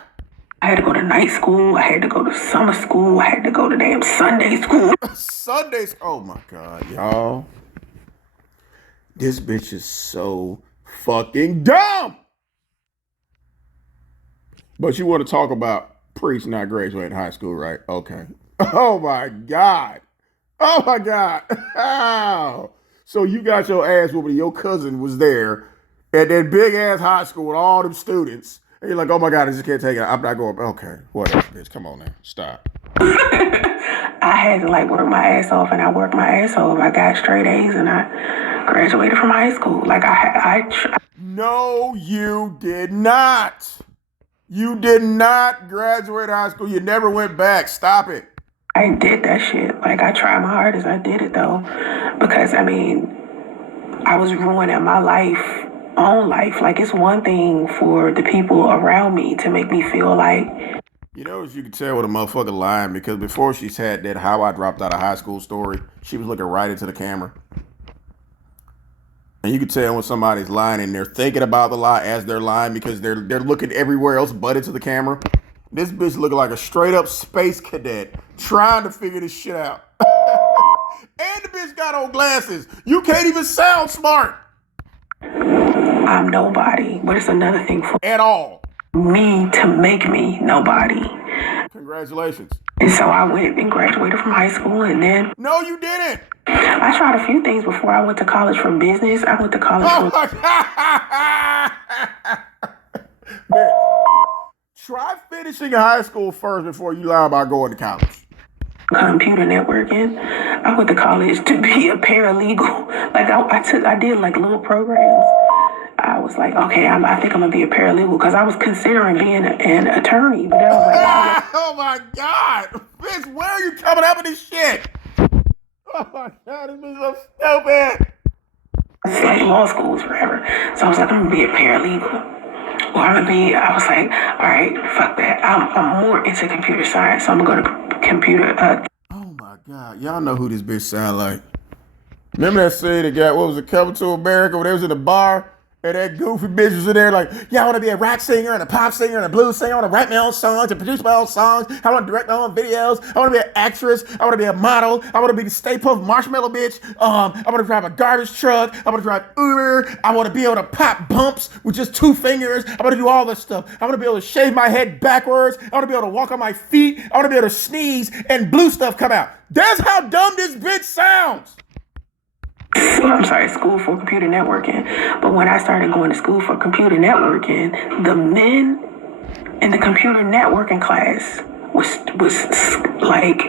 had to go to night school. I had to go to summer school. I had to go to damn Sunday school. Sundays. Oh my God, y'all. This bitch is so fucking dumb. But you want to talk about preach not graduating high school, right? Okay. Oh my God. Oh my God. Ow. So you got your ass whooping. Your cousin was there at that big ass high school with all them students. And you're like, oh my God, I just can't take it. I'm not going. Okay, whatever, bitch. Come on now. Stop. I had to like work my ass off, and I worked my ass off. I got straight A's, and I graduated from high school. Like No, you did not. You did not graduate high school. You never went back. Stop it. I did that shit. Like I tried my hardest. I did it though, because I mean, I was ruining my own life. Like it's one thing for the people around me to make me feel like. You know, as you can tell with a motherfucker lying, because before she's had that how I dropped out of high school story, she was looking right into the camera. And you can tell when somebody's lying and they're thinking about the lie as they're lying because they're looking everywhere else but into the camera. This bitch looking like a straight up space cadet trying to figure this shit out. And the bitch got on glasses. You can't even sound smart. I'm nobody, but it's another thing for At all. me to make me nobody. Congratulations. And so I went and graduated from high school, and then No, you didn't. I tried a few things before I went to college for business. I went to college Oh for my God. Man, try finishing high school first before you lie about going to college. computer networking. I went to college to be a paralegal. Like I did like little programs. I was like, okay, I think I'm gonna be a paralegal because I was considering being an attorney, but then I was like, oh my God, bitch, where are you coming up with this shit? Oh my God, this is so stupid. it's like law school is forever. So I was like, I'm gonna be a paralegal. Or I was like, all right, fuck that. I'm more into computer science, so I'm gonna go to computer. Oh my God, y'all know who this bitch sound like. Remember that scene that got, what was it, Coming to America, when they was in the bar? And that goofy bitch was in there like, yeah, I want to be a rock singer and a pop singer and a blues singer. I want to write my own songs and produce my own songs. I want to direct my own videos. I want to be an actress. I want to be a model. I want to be the Stay Puft Marshmallow bitch. I want to drive a garbage truck. I want to drive Uber. I want to be able to pop bumps with just 2 fingers. I want to do all this stuff. I want to be able to shave my head backwards. I want to be able to walk on my feet. I want to be able to sneeze and blue stuff come out. That's how dumb this bitch sounds. School for computer networking. But when I started going to school for computer networking, the men in the computer networking class was like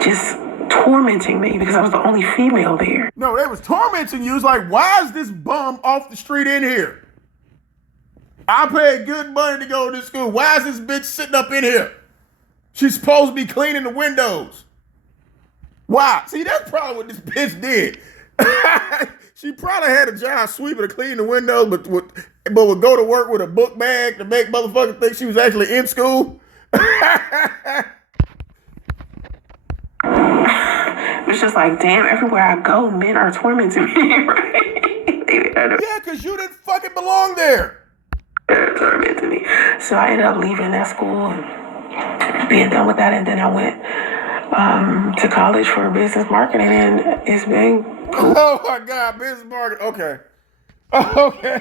just tormenting me because I was the only female there. No, they was tormenting you. It's like, why is this bum off the street in here? I paid good money to go to school. Why is this bitch sitting up in here? She's supposed to be cleaning the windows. Why? See, that's probably what this bitch did. She probably had a job sweeping to clean the windows, but would go to work with a book bag to make motherfuckers think she was actually in school. It's just like, damn, everywhere I go, men are tormenting me, right? Yeah, because you didn't fucking belong there. They're tormenting me. So I ended up leaving that school and being done with that, and then I went to college for business marketing, and it's been cool. Oh my God, business marketing. Okay. Okay.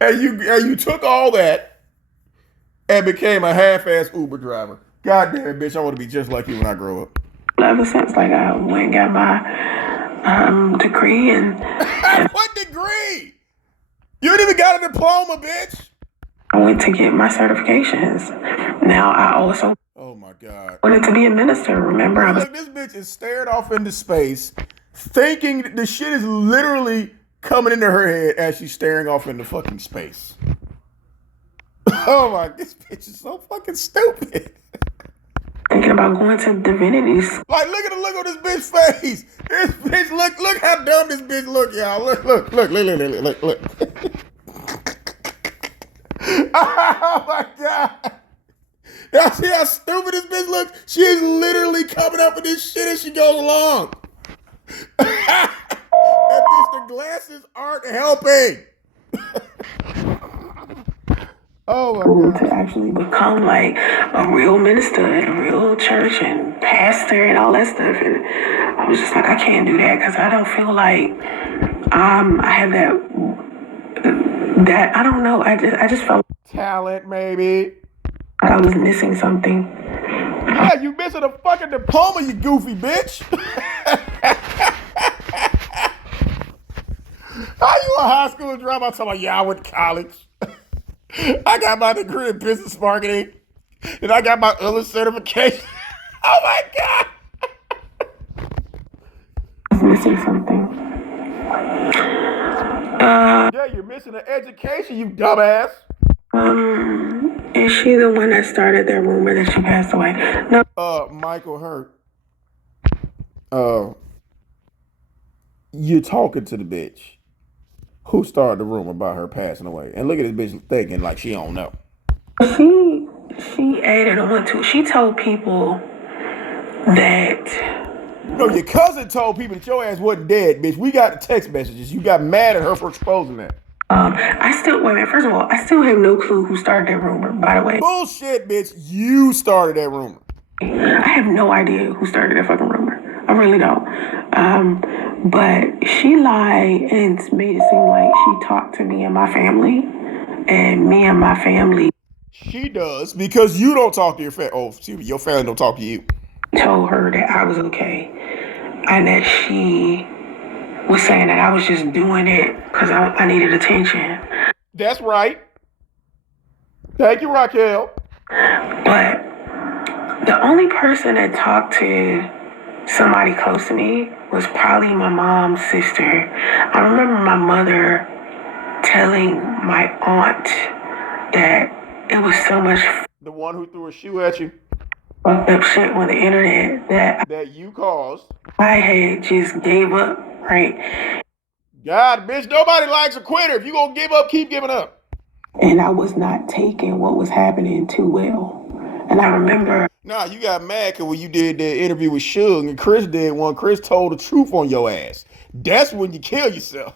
and you took all that and became a half-ass Uber driver. God damn it, bitch, I want to be just like you when I grow up. Ever since, like, I went and got my degree and what degree? You didn't even got a diploma, bitch. I went to get my certifications. Now I also Oh my God. wanted to be a minister. Remember, I was Look, this bitch is staring off into space, thinking the shit is literally coming into her head as she's staring off into fucking space. Oh my, this bitch is so fucking stupid. Thinking about going to divinity school. Like, look at the look on this bitch face. This bitch, look how dumb this bitch look, y'all. Look. Oh my god. Y'all see how stupid this bitch looks? She is literally coming up with this shit as she goes along. And bitch, the glasses aren't helping. Oh my god. To actually become like a real minister in a real church and pastor and all that stuff. And I was just like, I can't do that because I don't feel like I have that I don't know. I just felt Talent, maybe. like I was missing something. Yeah, you missing a fucking diploma, you goofy bitch. How you a high school dropout talking about, yeah, I went to college. I got my degree in business marketing. And I got my other certification. Oh my God. I was missing something. Yeah, you're missing an education, you dumbass. Is she the one that started that rumor that she passed away? No. Michael Hurt. You're talking to the bitch who started the rumor about her passing away. And look at this bitch thinking like she don't know. She added on to it. She told people that No, your cousin told people that your ass wasn't dead, bitch. We got the text messages. You got mad at her for exposing that. wait a minute, first of all, I still have no clue who started that rumor, by the way. Bullshit, bitch. You started that rumor. I have no idea who started that fucking rumor. I really don't. But she lied and made it seem like she talked to me and my family, and me and my family She does because you don't talk to your family. Oh, excuse me, your family don't talk to you. told her that I was okay, and that she was saying that I was just doing it because I needed attention. That's right. Thank you, Raquel. But the only person that talked to somebody close to me was probably my mom's sister. I remember my mother telling my aunt that it was so much The one who threw a shoe at you fucked up shit on the internet that you caused. I had just gave up, right? God, bitch, nobody likes a quitter. If you gonna give up, keep giving up. And I was not taking what was happening too well. And I remember Nah, you got mad because when you did the interview with Suge and Chris did one, Chris told the truth on your ass. That's when you kill yourself.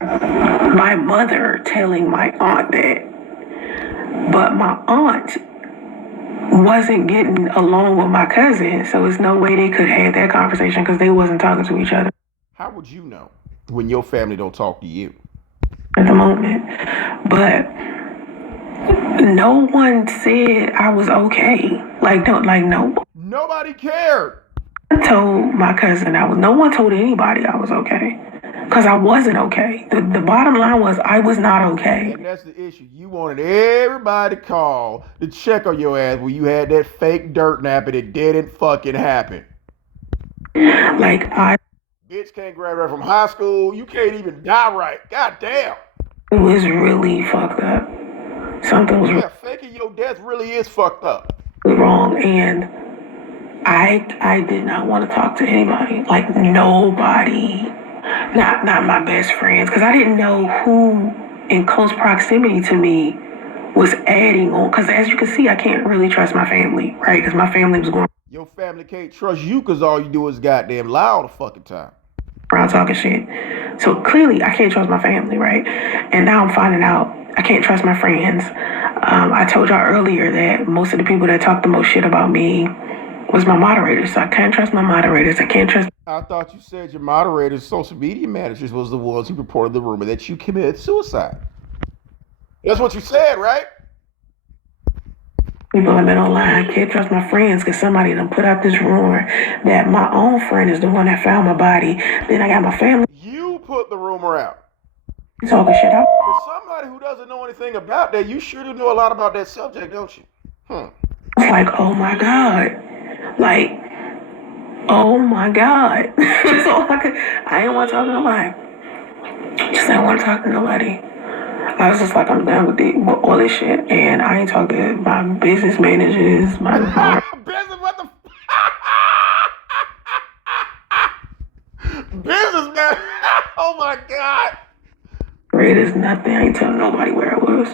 my mother telling my aunt that. But my aunt wasn't getting along with my cousin, so there's no way they could have that conversation because they wasn't talking to each other How would you know when your family don't talk to you? at the moment. But no one said I was okay. No. Nobody cared. I told my cousin no one told anybody I was okay. Because I wasn't okay. The bottom line was I was not okay. And that's the issue. You wanted everybody to call to check on your ass when you had that fake dirt nap and it didn't fucking happen. Bitch can't graduate from high school. You can't even die right. God damn. It was really fucked up. Something was faking your death really is fucked up. wrong, and I did not want to talk to anybody. Like nobody. Not my best friends, because I didn't know who in close proximity to me was adding on. Because as you can see, I can't really trust my family, right? Because my family was going Your family can't trust you because all you do is goddamn lie all the fucking time. around talking shit. So clearly, I can't trust my family, right? And now I'm finding out I can't trust my friends. I told y'all earlier that most of the people that talk the most shit about me was my moderators. So I can't trust my moderators. I can't trust. I thought you said your moderators, social media managers, was the ones who reported the rumor that you committed suicide. That's what you said, right? People have been online. I can't trust my friends because somebody done put out this rumor that my own friend is the one that found my body. Then I got my family You put the rumor out. talking shit out. For somebody who doesn't know anything about that, you sure do know a lot about that subject, don't you? It's like, oh my God. Like, oh my God. That's all I didn't want to talk to nobody. Just didn't want to talk to nobody. I was just like, I'm done with all this shit. And I ain't talked to my business managers, my Business, what the business man? Oh my God. There's nothing. I ain't telling nobody where it was.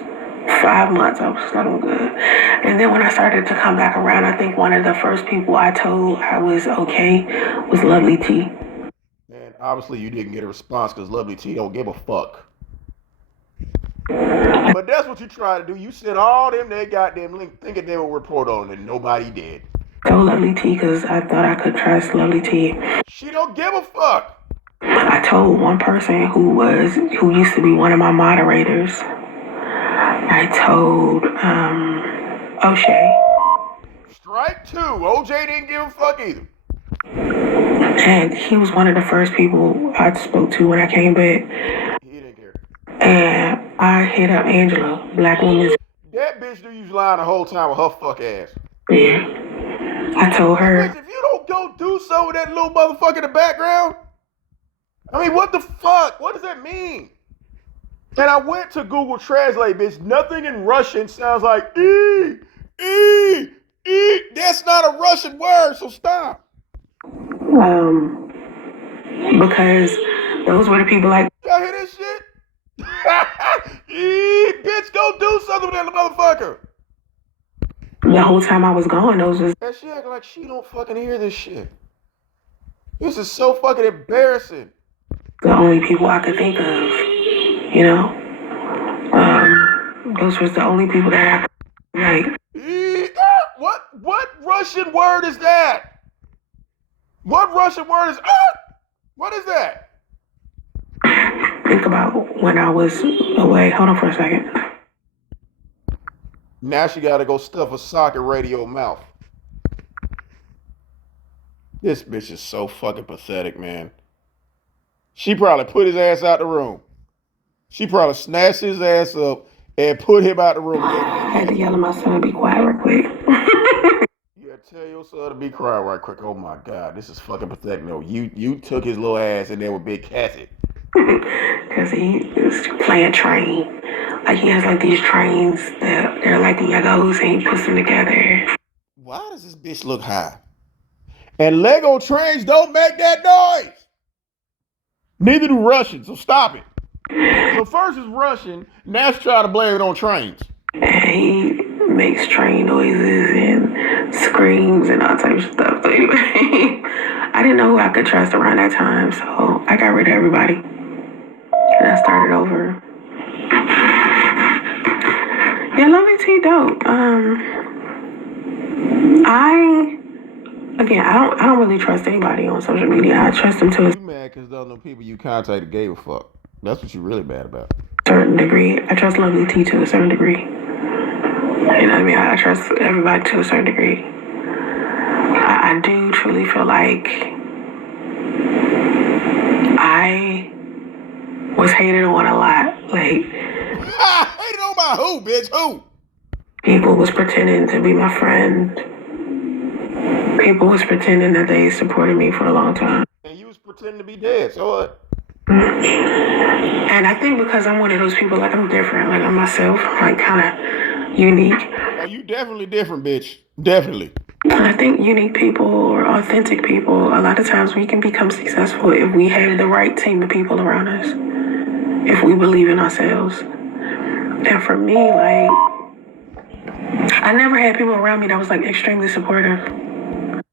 5 months, I was just like, I'm good. And then when I started to come back around, I think one of the first people I told I was okay was Lovely T. Man, obviously you didn't get a response because Lovely T don't give a fuck. But that's what you try to do. You sent all them that goddamn link thinking they would report on it, and nobody did. Told Lovely T because I thought I could trust Lovely T. She don't give a fuck. I told one person who used to be one of my moderators. I told O'Shea. Strike two. OJ didn't give a fuck either. And he was one of the first people I spoke to when I came back. He didn't care. And I hit up Angela, Black woman. That bitch knew you was lying the whole time with her fuck ass. Yeah. I told her. Bitch, if you don't go do something with that little motherfucker in the background, I mean, what the fuck? What does that mean? And I went to Google Translate, bitch. Nothing in Russian sounds like E, E, E. That's not a Russian word, so stop. Because those were the people like. Y'all hear this shit? Bitch, go do something with that motherfucker. The whole time I was gone, those was. And she acting like she don't fucking hear this shit. This is so fucking embarrassing. The only people I could think of, you know. Those was the only people that I like. What Russian word is that? What Russian word is what is that? Think about when I was away. Hold on for a second. Now she gotta go stuff a socket radio mouth. This bitch is so fucking pathetic, man. She probably put his ass out the room. She probably snatched his ass up and put him out the room. I had to yell at my son, be quiet real quick. Yeah, tell your son to be quiet right quick. Oh my God, this is fucking pathetic. No, you took his little ass in there with Big Cassie. Because he is playing train. Like he has like these trains that they're like Legos and he puts them together. Why does this bitch look high? And Lego trains don't make that noise. Neither do Russians, so stop it. So first it's Russian, now she's trying to blame it on trains. And he makes train noises and screams and all types of stuff. So anyway, I didn't know who I could trust around that time, so I got rid of everybody. And I started over. Yeah, Lovely T dope. I don't really trust anybody on social media. I trust them to a You mad because none of the people you contacted gave a fuck. That's what you really mad about. certain degree. I trust Lovely T to a certain degree. You know what I mean? I trust everybody to a certain degree. I do truly feel like I was hated on a lot. Like, hated on by who, bitch? Who? people was pretending to be my friend. People was pretending that they supported me for a long time. And you was pretending to be dead, so what? And I think because I'm one of those people, like I'm different, like I'm myself, like kind of unique. Oh, you definitely different, bitch. Definitely. And I think unique people or authentic people, a lot of times we can become successful if we have the right team of people around us. If we believe in ourselves. And for me, like, I never had people around me that was like extremely supportive.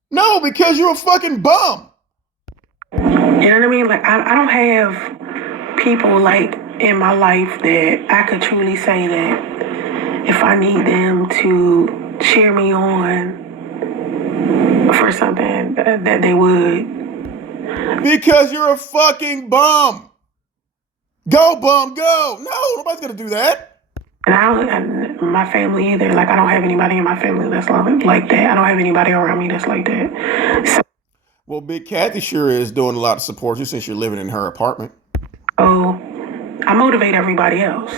No, because you're a fucking bum. You know what I mean? Like, I don't have people like in my life that I could truly say that if I need them to cheer me on for something that they would. Because you're a fucking bum. Go, bum, go. No, nobody's gonna do that. And and my family either. Like, I don't have anybody in my family that's like that. I don't have anybody around me that's like that. So, well, Big Kathy sure is doing a lot to support you since you're living in her apartment. I motivate everybody else.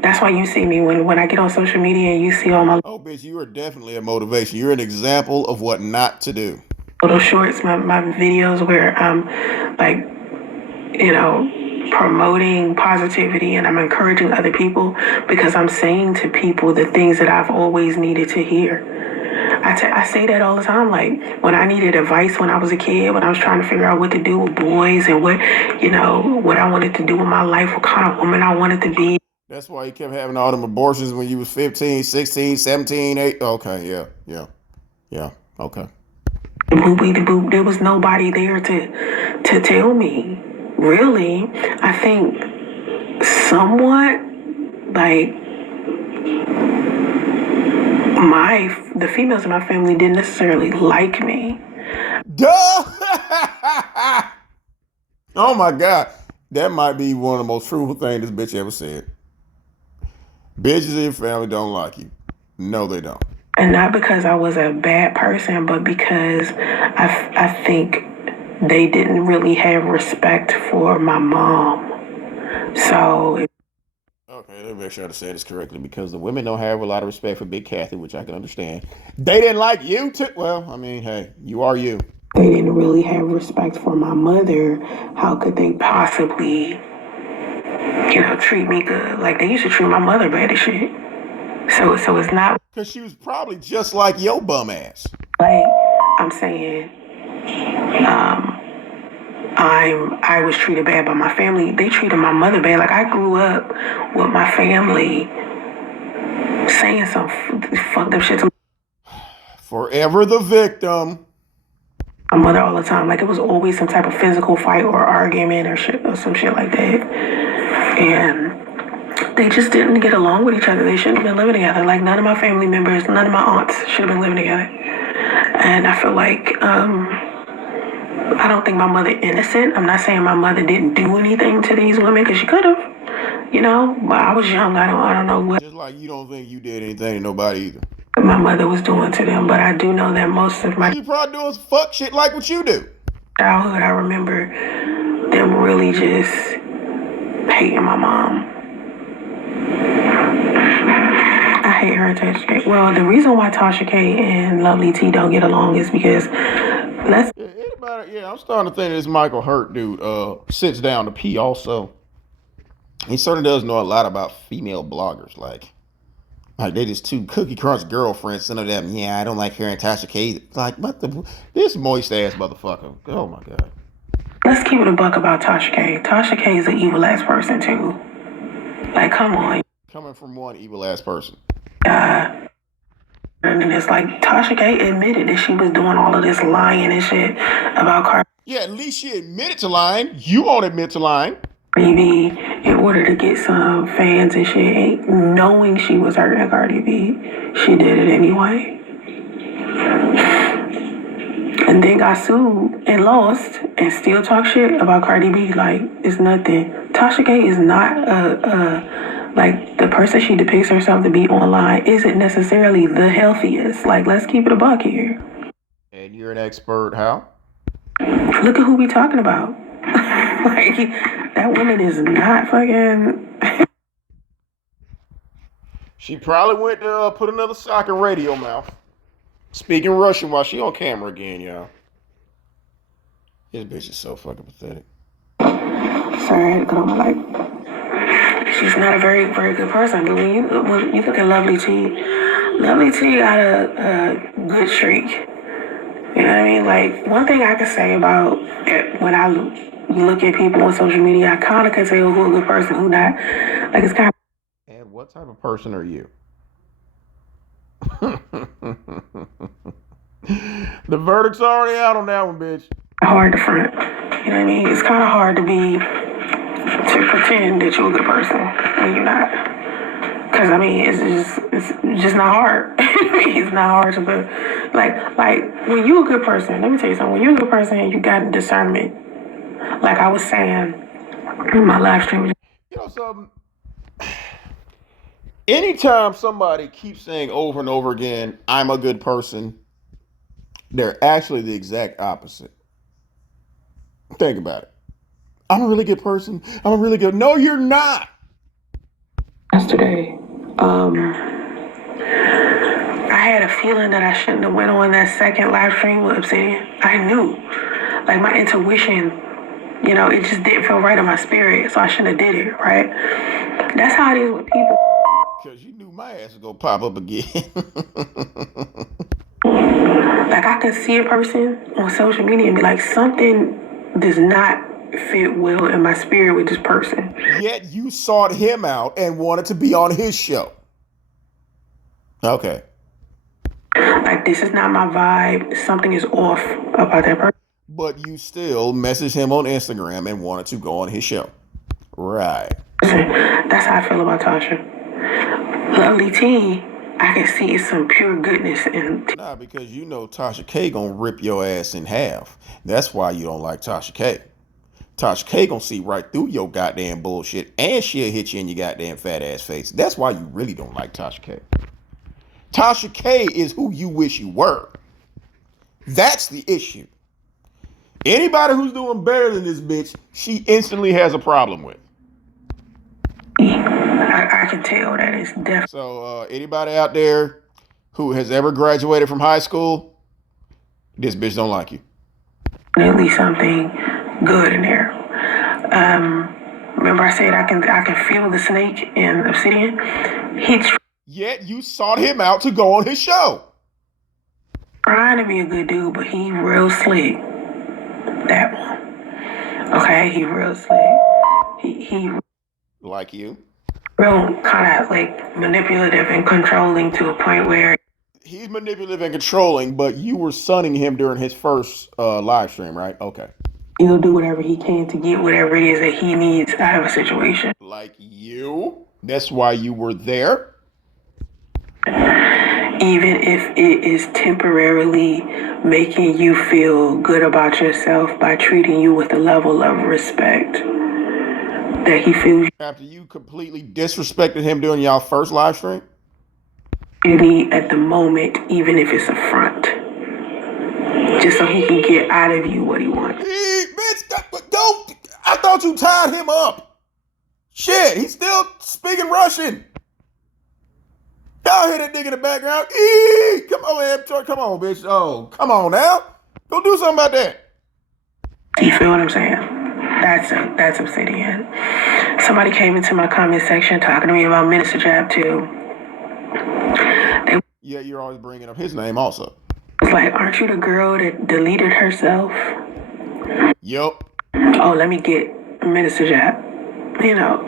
That's why you see me when I get on social media and you see all my Oh, bitch, you are definitely a motivation. You're an example of what not to do. little shorts, my videos where I'm like, you know, promoting positivity and I'm encouraging other people because I'm saying to people the things that I've always needed to hear. I say that all the time. Like when I needed advice when I was a kid, when I was trying to figure out what to do with boys and what I wanted to do with my life, what kind of woman I wanted to be. That's why you kept having all them abortions when you was 15, 16, 17, 8. Okay, yeah. Okay. Boop. There was nobody there to tell me. Really, I think somewhat like the females in my family didn't necessarily like me. Duh! Oh my God. That might be one of the most truthful things this bitch ever said. Bitches in your family don't like you. No, they don't. And not because I was a bad person, but because I think they didn't really have respect for my mom. So. Okay, let me make sure I say this correctly because the women don't have a lot of respect for Big Kathy, which I can understand. They didn't like you too. Well, I mean, hey, you are you. They didn't really have respect for my mother. How could they possibly, treat me good? Like they used to treat my mother bad as shit. So it's not because she was probably just like your bum ass. Like I'm saying, I was treated bad by my family. They treated my mother bad. Like I grew up with my family saying some fucked up shit to forever the victim. My mother all the time. Like it was always some type of physical fight or argument or some shit like that. And they just didn't get along with each other. They shouldn't have been living together. Like none of my family members, none of my aunts should have been living together. And I feel like I don't think my mother innocent. I'm not saying my mother didn't do anything to these women because she could have, But I was young. I don't know what. Just like you don't think you did anything to nobody either. My mother was doing to them, but I do know that most of my. She probably doing fuck shit like what you do. Childhood, I remember them really just hating my mom. I hate her and Tasha K. Well, the reason why Tasha K and Lovely T don't get along is because I'm starting to think this Michael Hurt dude sits down to pee also. He certainly does know a lot about female bloggers. Like they just two Cookie Crunch girlfriends. Some of them, I don't like her and Tasha K. Like, what this moist ass motherfucker. Oh my God. Let's keep it a buck about Tasha K. Tasha K is an evil ass person too. Like, come on. Coming from one evil ass person. And it's like Tasha K admitted that she was doing all of this lying and shit about Cardi. Yeah, at least she admitted to lying. You won't admit to lying. B in order to get some fans and shit, knowing she was hurting Cardi B, she did it anyway. And then got sued and lost and still talk shit about Cardi B like it's nothing. Tasha K is not like the person she depicts herself to be online isn't necessarily the healthiest. Like, let's keep it a buck here. And you're an expert, how? Look at who we talking about. Like, that woman is not fucking. She probably went to put another sock in radio mouth. Speaking Russian while she on camera again, y'all. This bitch is so fucking pathetic. Sorry, I had to cut on my light. She's not a very, very good person. But when you look at Lovely T got a good streak. You know what I mean? Like, one thing I can say about it, when I look at people on social media, I kind of can tell who a good person, who not. Like, it's kind of. And what type of person are you? The verdict's already out on that one, bitch. Hard to front. You know what I mean? It's kind of hard to pretend that you're a good person when you're not. Because, I mean, it's just not hard. It's not hard to put. Like, when you're a good person, let me tell you something. When you're a good person, you got discernment. Like I was saying in my live stream. You know something? Anytime somebody keeps saying over and over again, I'm a good person, they're actually the exact opposite. Think about it. I'm a really good person. I'm a really good. No, you're not. Yesterday, I had a feeling that I shouldn't have went on that second live stream with Obsidian. I knew. Like my intuition You know, it just didn't feel right in my spirit, so I shouldn't have did it, right? That's how it is with people. Because you knew my ass was going to pop up again. Like, I can see a person on social media and be like, something does not fit well in my spirit with this person. Yet you sought him out and wanted to be on his show. Okay. Like, this is not my vibe. Something is off about that person. But you still messaged him on Instagram and wanted to go on his show. Right. That's how I feel about Tasha. Lovely T, I can see some pure goodness in T. Nah, because you know Tasha K gonna rip your ass in half. That's why you don't like Tasha K. Tasha K gonna see right through your goddamn bullshit and she'll hit you in your goddamn fat ass face. That's why you really don't like Tasha K. Tasha K is who you wish you were. That's the issue. Anybody who's doing better than this bitch, she instantly has a problem with. I can tell that it's definitely. So anybody out there who has ever graduated from high school, this bitch don't like you. Definitely something good in there. Remember I said I can feel the snake in Obsidian? Yet you sought him out to go on his show. Trying to be a good dude, but he real slick. That one. Okay, he real slick. He like you. Real kind of like manipulative and controlling to a point where he's manipulative and controlling, but you were sunning him during his first live stream, right? Okay. He'll do whatever he can to get whatever it is that he needs out of a situation. Like you? That's why you were there? Even if it is temporarily making you feel good about yourself by treating you with a level of respect that he feels after you completely disrespected him during y'all first live stream? You need at the moment, even if it's a front. Just so he can get out of you what he wants. Hey, bitch, don't. I thought you tied him up. Shit, he's still speaking Russian. Y'all hear that nigga in the background? Come on, man. Come on, bitch. Oh, come on now. Go do something about that. You feel what I'm saying? That's Obsidian. Somebody came into my comment section talking to me about Minister Jab too. Yeah, you're always bringing up his name also. It's like, aren't you the girl that deleted herself? Yup. Oh, let me get Minister Jab. You know,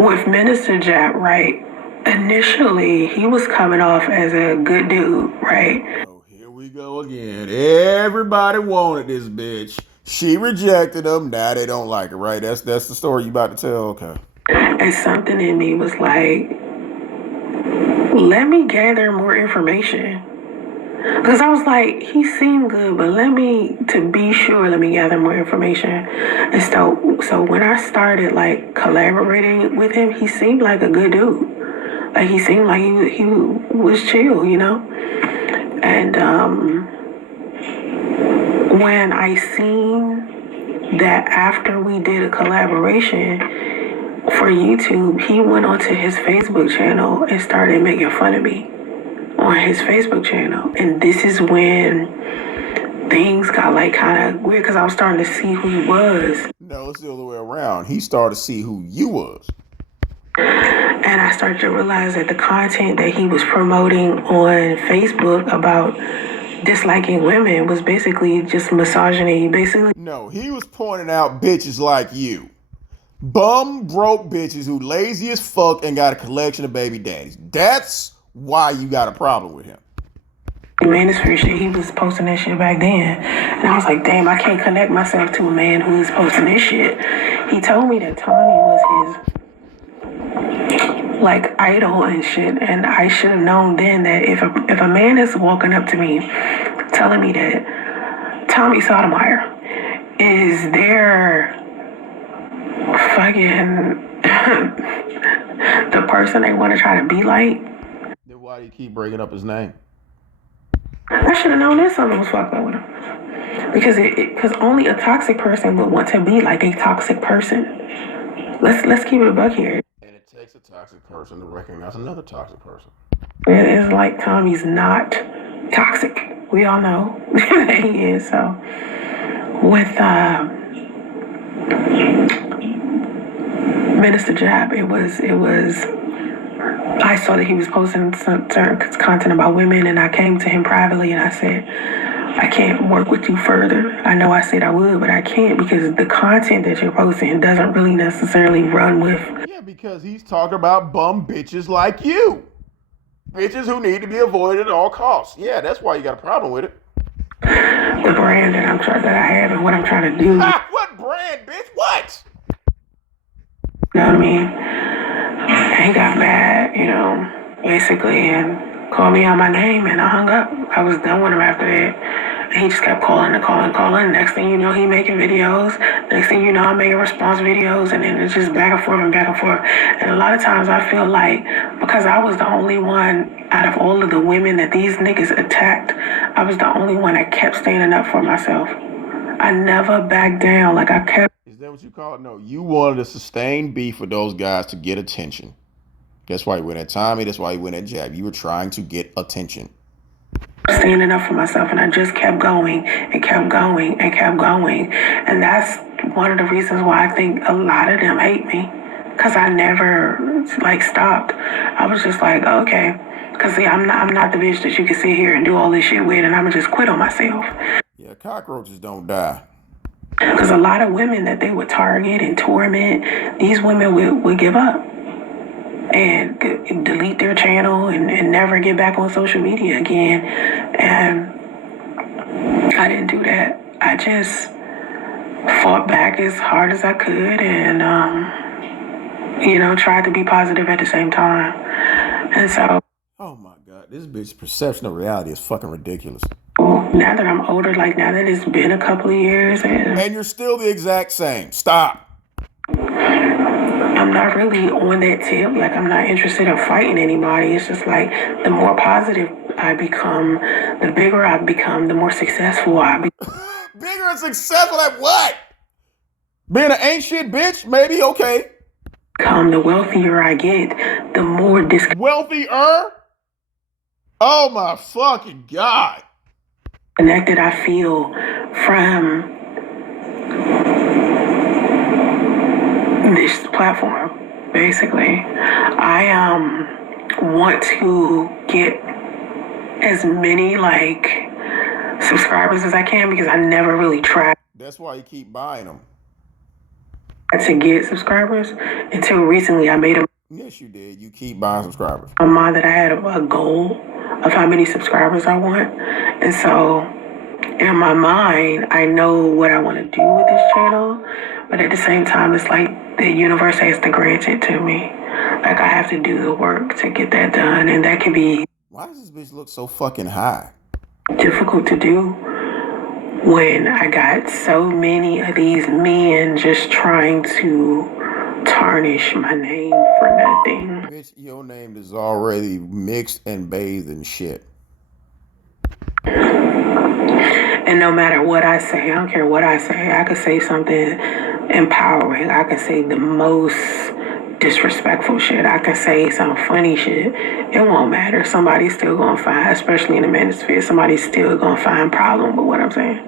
with Minister Jab, right? Initially, he was coming off as a good dude, right? Oh, here we go again. Everybody wanted this bitch. She rejected him. Now they don't like her, right? That's the story you about to tell. Okay. And something in me was like, let me gather more information. Because I was like, he seemed good, but let me gather more information. And so when I started like collaborating with him, he seemed like a good dude. Like he seemed like he was chill, you know? And when I seen that after we did a collaboration for YouTube, he went onto his Facebook channel and started making fun of me on his Facebook channel. And this is when things got like kind of weird because I was starting to see who he was. No, it's the other way around. He started to see who you was. And I started to realize that the content that he was promoting on Facebook about disliking women was basically just misogyny. No, he was pointing out bitches like you. Bum broke bitches who lazy as fuck and got a collection of baby daddies. That's why you got a problem with him. Manosphere shit, he was posting that shit back then. And I was like, damn, I can't connect myself to a man who is posting this shit. He told me that Tommy was his like idol and shit, and I should have known then that if a man is walking up to me telling me that Tommy Sotomayor is their fucking the person they want to try to be like, then why do you keep bringing up his name? I should have known that something was fucked up with him. Because only a toxic person would want to be like a toxic person. Let's keep it a buck here. And it takes a toxic person to recognize another toxic person. It's like Tommy's not toxic. We all know that he is. So with Minister Jab, it was, I saw that he was posting some certain content about women, and I came to him privately and I said, I can't work with you further. I know I said I would, but I can't because the content that you're posting doesn't really necessarily run with. Yeah, because he's talking about bum bitches like you. Bitches who need to be avoided at all costs. Yeah, that's why you got a problem with it. The brand that I have and what I'm trying to do. What brand, bitch? What? You know what I mean? And he got mad, basically, and called me out my name, and I hung up. I was done with him after that. And he just kept calling. Next thing you know, he making videos. Next thing you know, I'm making response videos, and then it's just back and forth and back and forth. And a lot of times I feel like because I was the only one out of all of the women that these niggas attacked, I was the only one that kept standing up for myself. I never backed down. Like I kept. Is that what you call it? No, you wanted to sustain beef with those guys to get attention. That's why you went at Tommy. That's why you went at Jab. You were trying to get attention. Standing up for myself, and I just kept going and kept going and kept going. And that's one of the reasons why I think a lot of them hate me. Because I never, stopped. I was just like, okay. Because, see, I'm not the bitch that you can sit here and do all this shit with, and I'm going to just quit on myself. Yeah, cockroaches don't die. Because a lot of women that they would target and torment, these women would give up and delete their channel and never get back on social media again. And I didn't do that. I just fought back as hard as I could and, tried to be positive at the same time. And so... Oh my God, this bitch's perception of reality is fucking ridiculous. Now that I'm older, now that it's been a couple of years and you're still the exact same. Stop. I'm not really on that tip. I'm not interested in fighting anybody. It's just the more positive I become, the bigger I become, the more successful I become. Bigger and successful at what? Being an ain't shit bitch? Maybe, okay. The wealthier I get, the more Wealthier? Oh my fucking God. Connected I feel from this platform, basically. I want to get as many subscribers as I can because I never really tried. That's why you keep buying them. To get subscribers until recently I made a... Yes, you did. You keep buying subscribers. My mind that I had a goal of how many subscribers I want. And so in my mind, I know what I want to do with this channel. But at the same time, it's the universe has to grant it to me. I have to do the work to get that done. And that can be... Why does this bitch look so fucking high? Difficult to do when I got so many of these men just trying to tarnish my name for nothing. Bitch, your name is already mixed and bathed in shit. And no matter what I say, I don't care what I say, I could say something empowering. I could say the most disrespectful shit. I could say some funny shit. It won't matter. Somebody's still gonna find, especially in the manosphere, somebody's still gonna find problem with what I'm saying.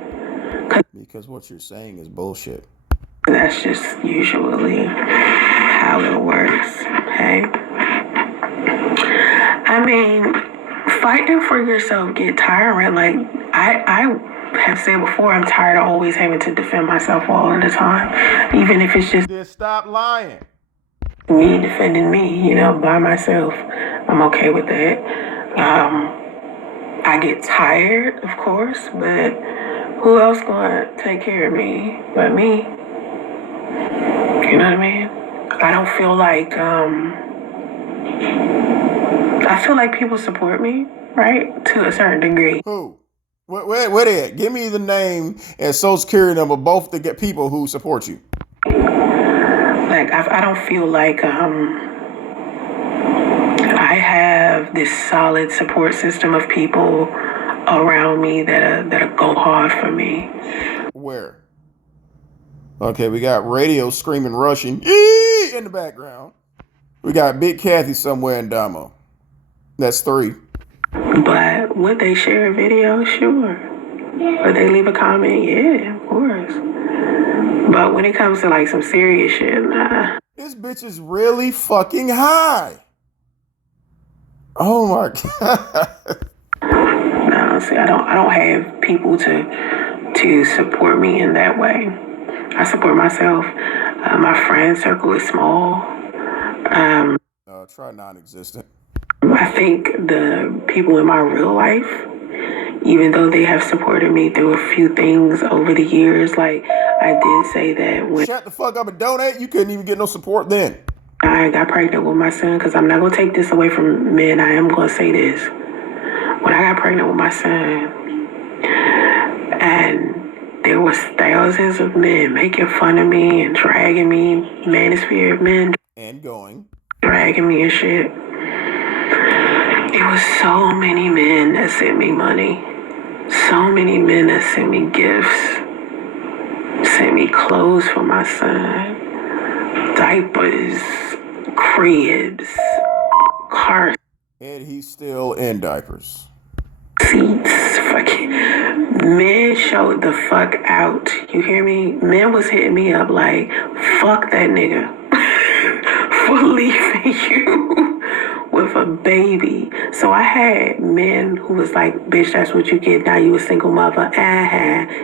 Because what you're saying is bullshit. That's just usually how it works, hey? I mean, fighting for yourself get tiring. I have said before, I'm tired of always having to defend myself all of the time. Even if it's just... Just stop lying. Me defending me, by myself. I'm okay with that. I get tired, of course, but who else gonna take care of me but me? You know what I mean? I don't feel I feel like people support me, right? To a certain degree. Who? Where they at? Give me the name and social security number, both the people who support you. I don't feel like I have this solid support system of people around me that'll go hard for me. Where? Okay, we got radio screaming Russian in the background. We got Big Kathy somewhere in Damo. That's 3. But would they share a video? Sure. Would they leave a comment? Yeah, of course. But when it comes to like some serious shit, nah. This bitch is really fucking high. Oh my god. No, see, I don't have people to support me in that way. I support myself. My friend circle is small. Try non-existent. I think the people in my real life, even though they have supported me through a few things over the years, like I did say that when Shut the fuck up and donate, you couldn't even get no support then. I got pregnant with my son, because I'm not going to take this away from men, I am going to say this. When I got pregnant with my son, and there was thousands of men making fun of me and dragging me, manosphere of men, and going, dragging me and shit. It was so many men that sent me money. So many men that sent me gifts. Sent me clothes for my son. Diapers. Cribs. Car and he's still in diapers. seats. Fucking men showed the fuck out. You hear me? Men was hitting me up like, fuck that nigga for leaving you with a baby. So I had men who was like, bitch, that's what you get. Now you a single mother.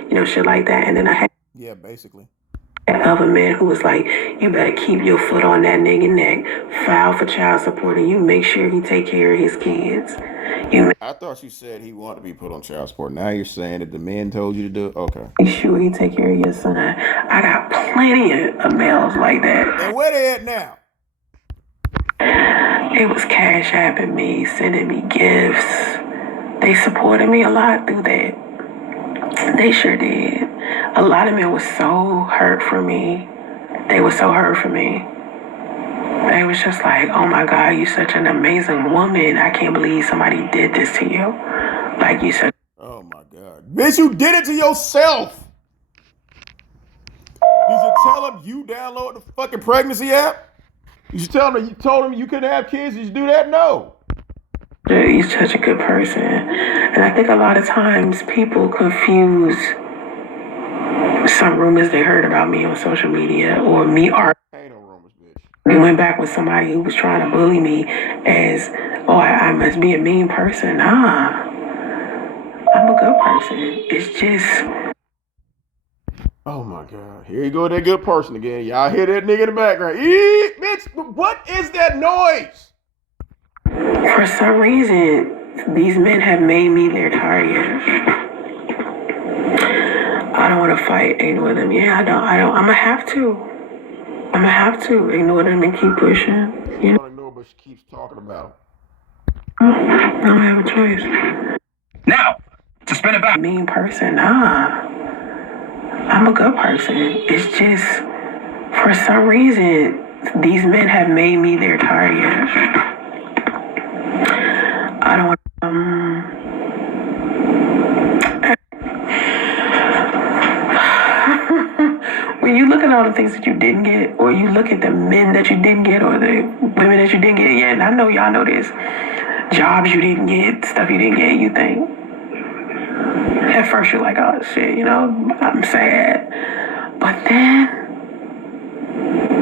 You know, shit like that. And then I had Basically. other men who was like, you better keep your foot on that nigga neck. File for child support and you make sure he take care of his kids. I thought you said he wanted to be put on child support. Now you're saying that the men told you to do it? Okay. Make sure he take care of your son. I got plenty of males like that. And where they at now? It was cash apping me, sending me gifts. They supported me a lot through that. They sure did. A lot of men were so hurt for me. They were so hurt for me. They was just like, oh my God, you're such an amazing woman. I can't believe somebody did this to you. Like you said. Oh my God. Bitch, you did it to yourself. Did you tell him you download the fucking pregnancy app? Did you tell him you told him you couldn't have kids? Did you do that? No. He's such a good person. And I think a lot of times people confuse some rumors they heard about me on social media or me Ain't no rumors, bitch. we went back with somebody who was trying to bully me as, oh, I must be a mean person. Nah, I'm a good person. It's just... Oh my God. Here you go, that good person again. Y'all hear that nigga in the background. Eek, bitch, what is that noise? For some reason, these men have made me their target. I don't want to fight, ignore them. Yeah, I don't. I'm going to have to ignore them and keep pushing. You know? I don't ignore, but she keeps talking about I don't have a choice. Now, to spin it back. Mean person, nah. I'm a good person. It's just, for some reason, these men have made me their target. I don't want when you look at all the things that you didn't get, or you look at the men that you didn't get, or the women that you didn't get, yeah, and I know y'all know this, jobs you didn't get, stuff you didn't get, you think, at first you're like, oh shit, you know, I'm sad. But then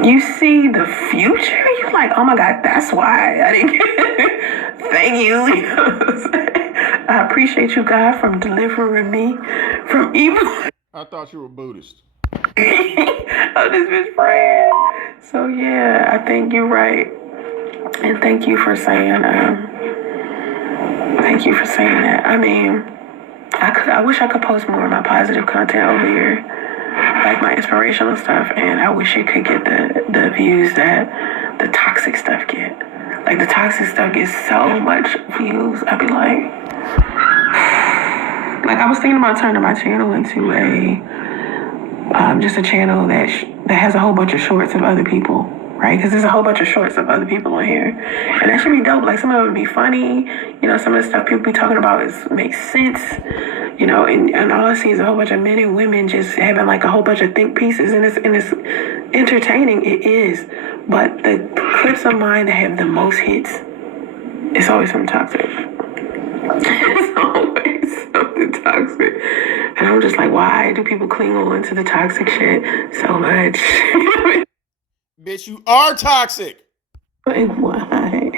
you see the future, you're like, oh my God, that's why I didn't get it. Thank you. You know what I'm saying? I appreciate you, God, from delivering me from evil. I thought you were Buddhist. Of this bitch friend. So yeah, I think you're right. And thank you for saying that. I mean, I wish I could post more of my positive content over here, like my inspirational stuff, and I wish it could get the views that the toxic stuff get. Like the toxic stuff gets so much views. I'd be like I was thinking about turning my channel into just a channel that has a whole bunch of shorts of other people, right? Because there's a whole bunch of shorts of other people on here, and that should be dope. Like some of it would be funny, you know. Some of the stuff people be talking about makes sense, you know. And all I see is a whole bunch of men and women just having like a whole bunch of think pieces, and it's entertaining. It is, but the clips of mine that have the most hits, it's always something toxic. It's always something toxic. And I'm just like, why do people cling on to the toxic shit so much? Bitch, you are toxic. Like, why?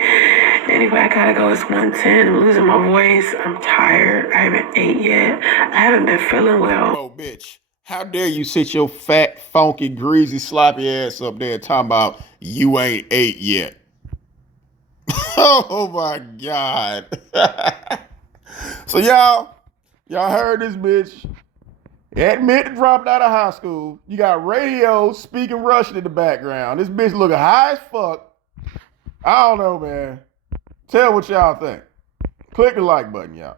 Anyway, I gotta go. It's 1:10. I'm losing my voice. I'm tired. I haven't ate yet. I haven't been feeling well. Oh, bitch. How dare you sit your fat, funky, greasy, sloppy ass up there talking about you ain't ate yet? Oh my God. So y'all heard this bitch. Admit dropped out of high school. You got radio speaking Russian in the background. This bitch looking high as fuck. I don't know, man. Tell what y'all think. Click the like button, y'all.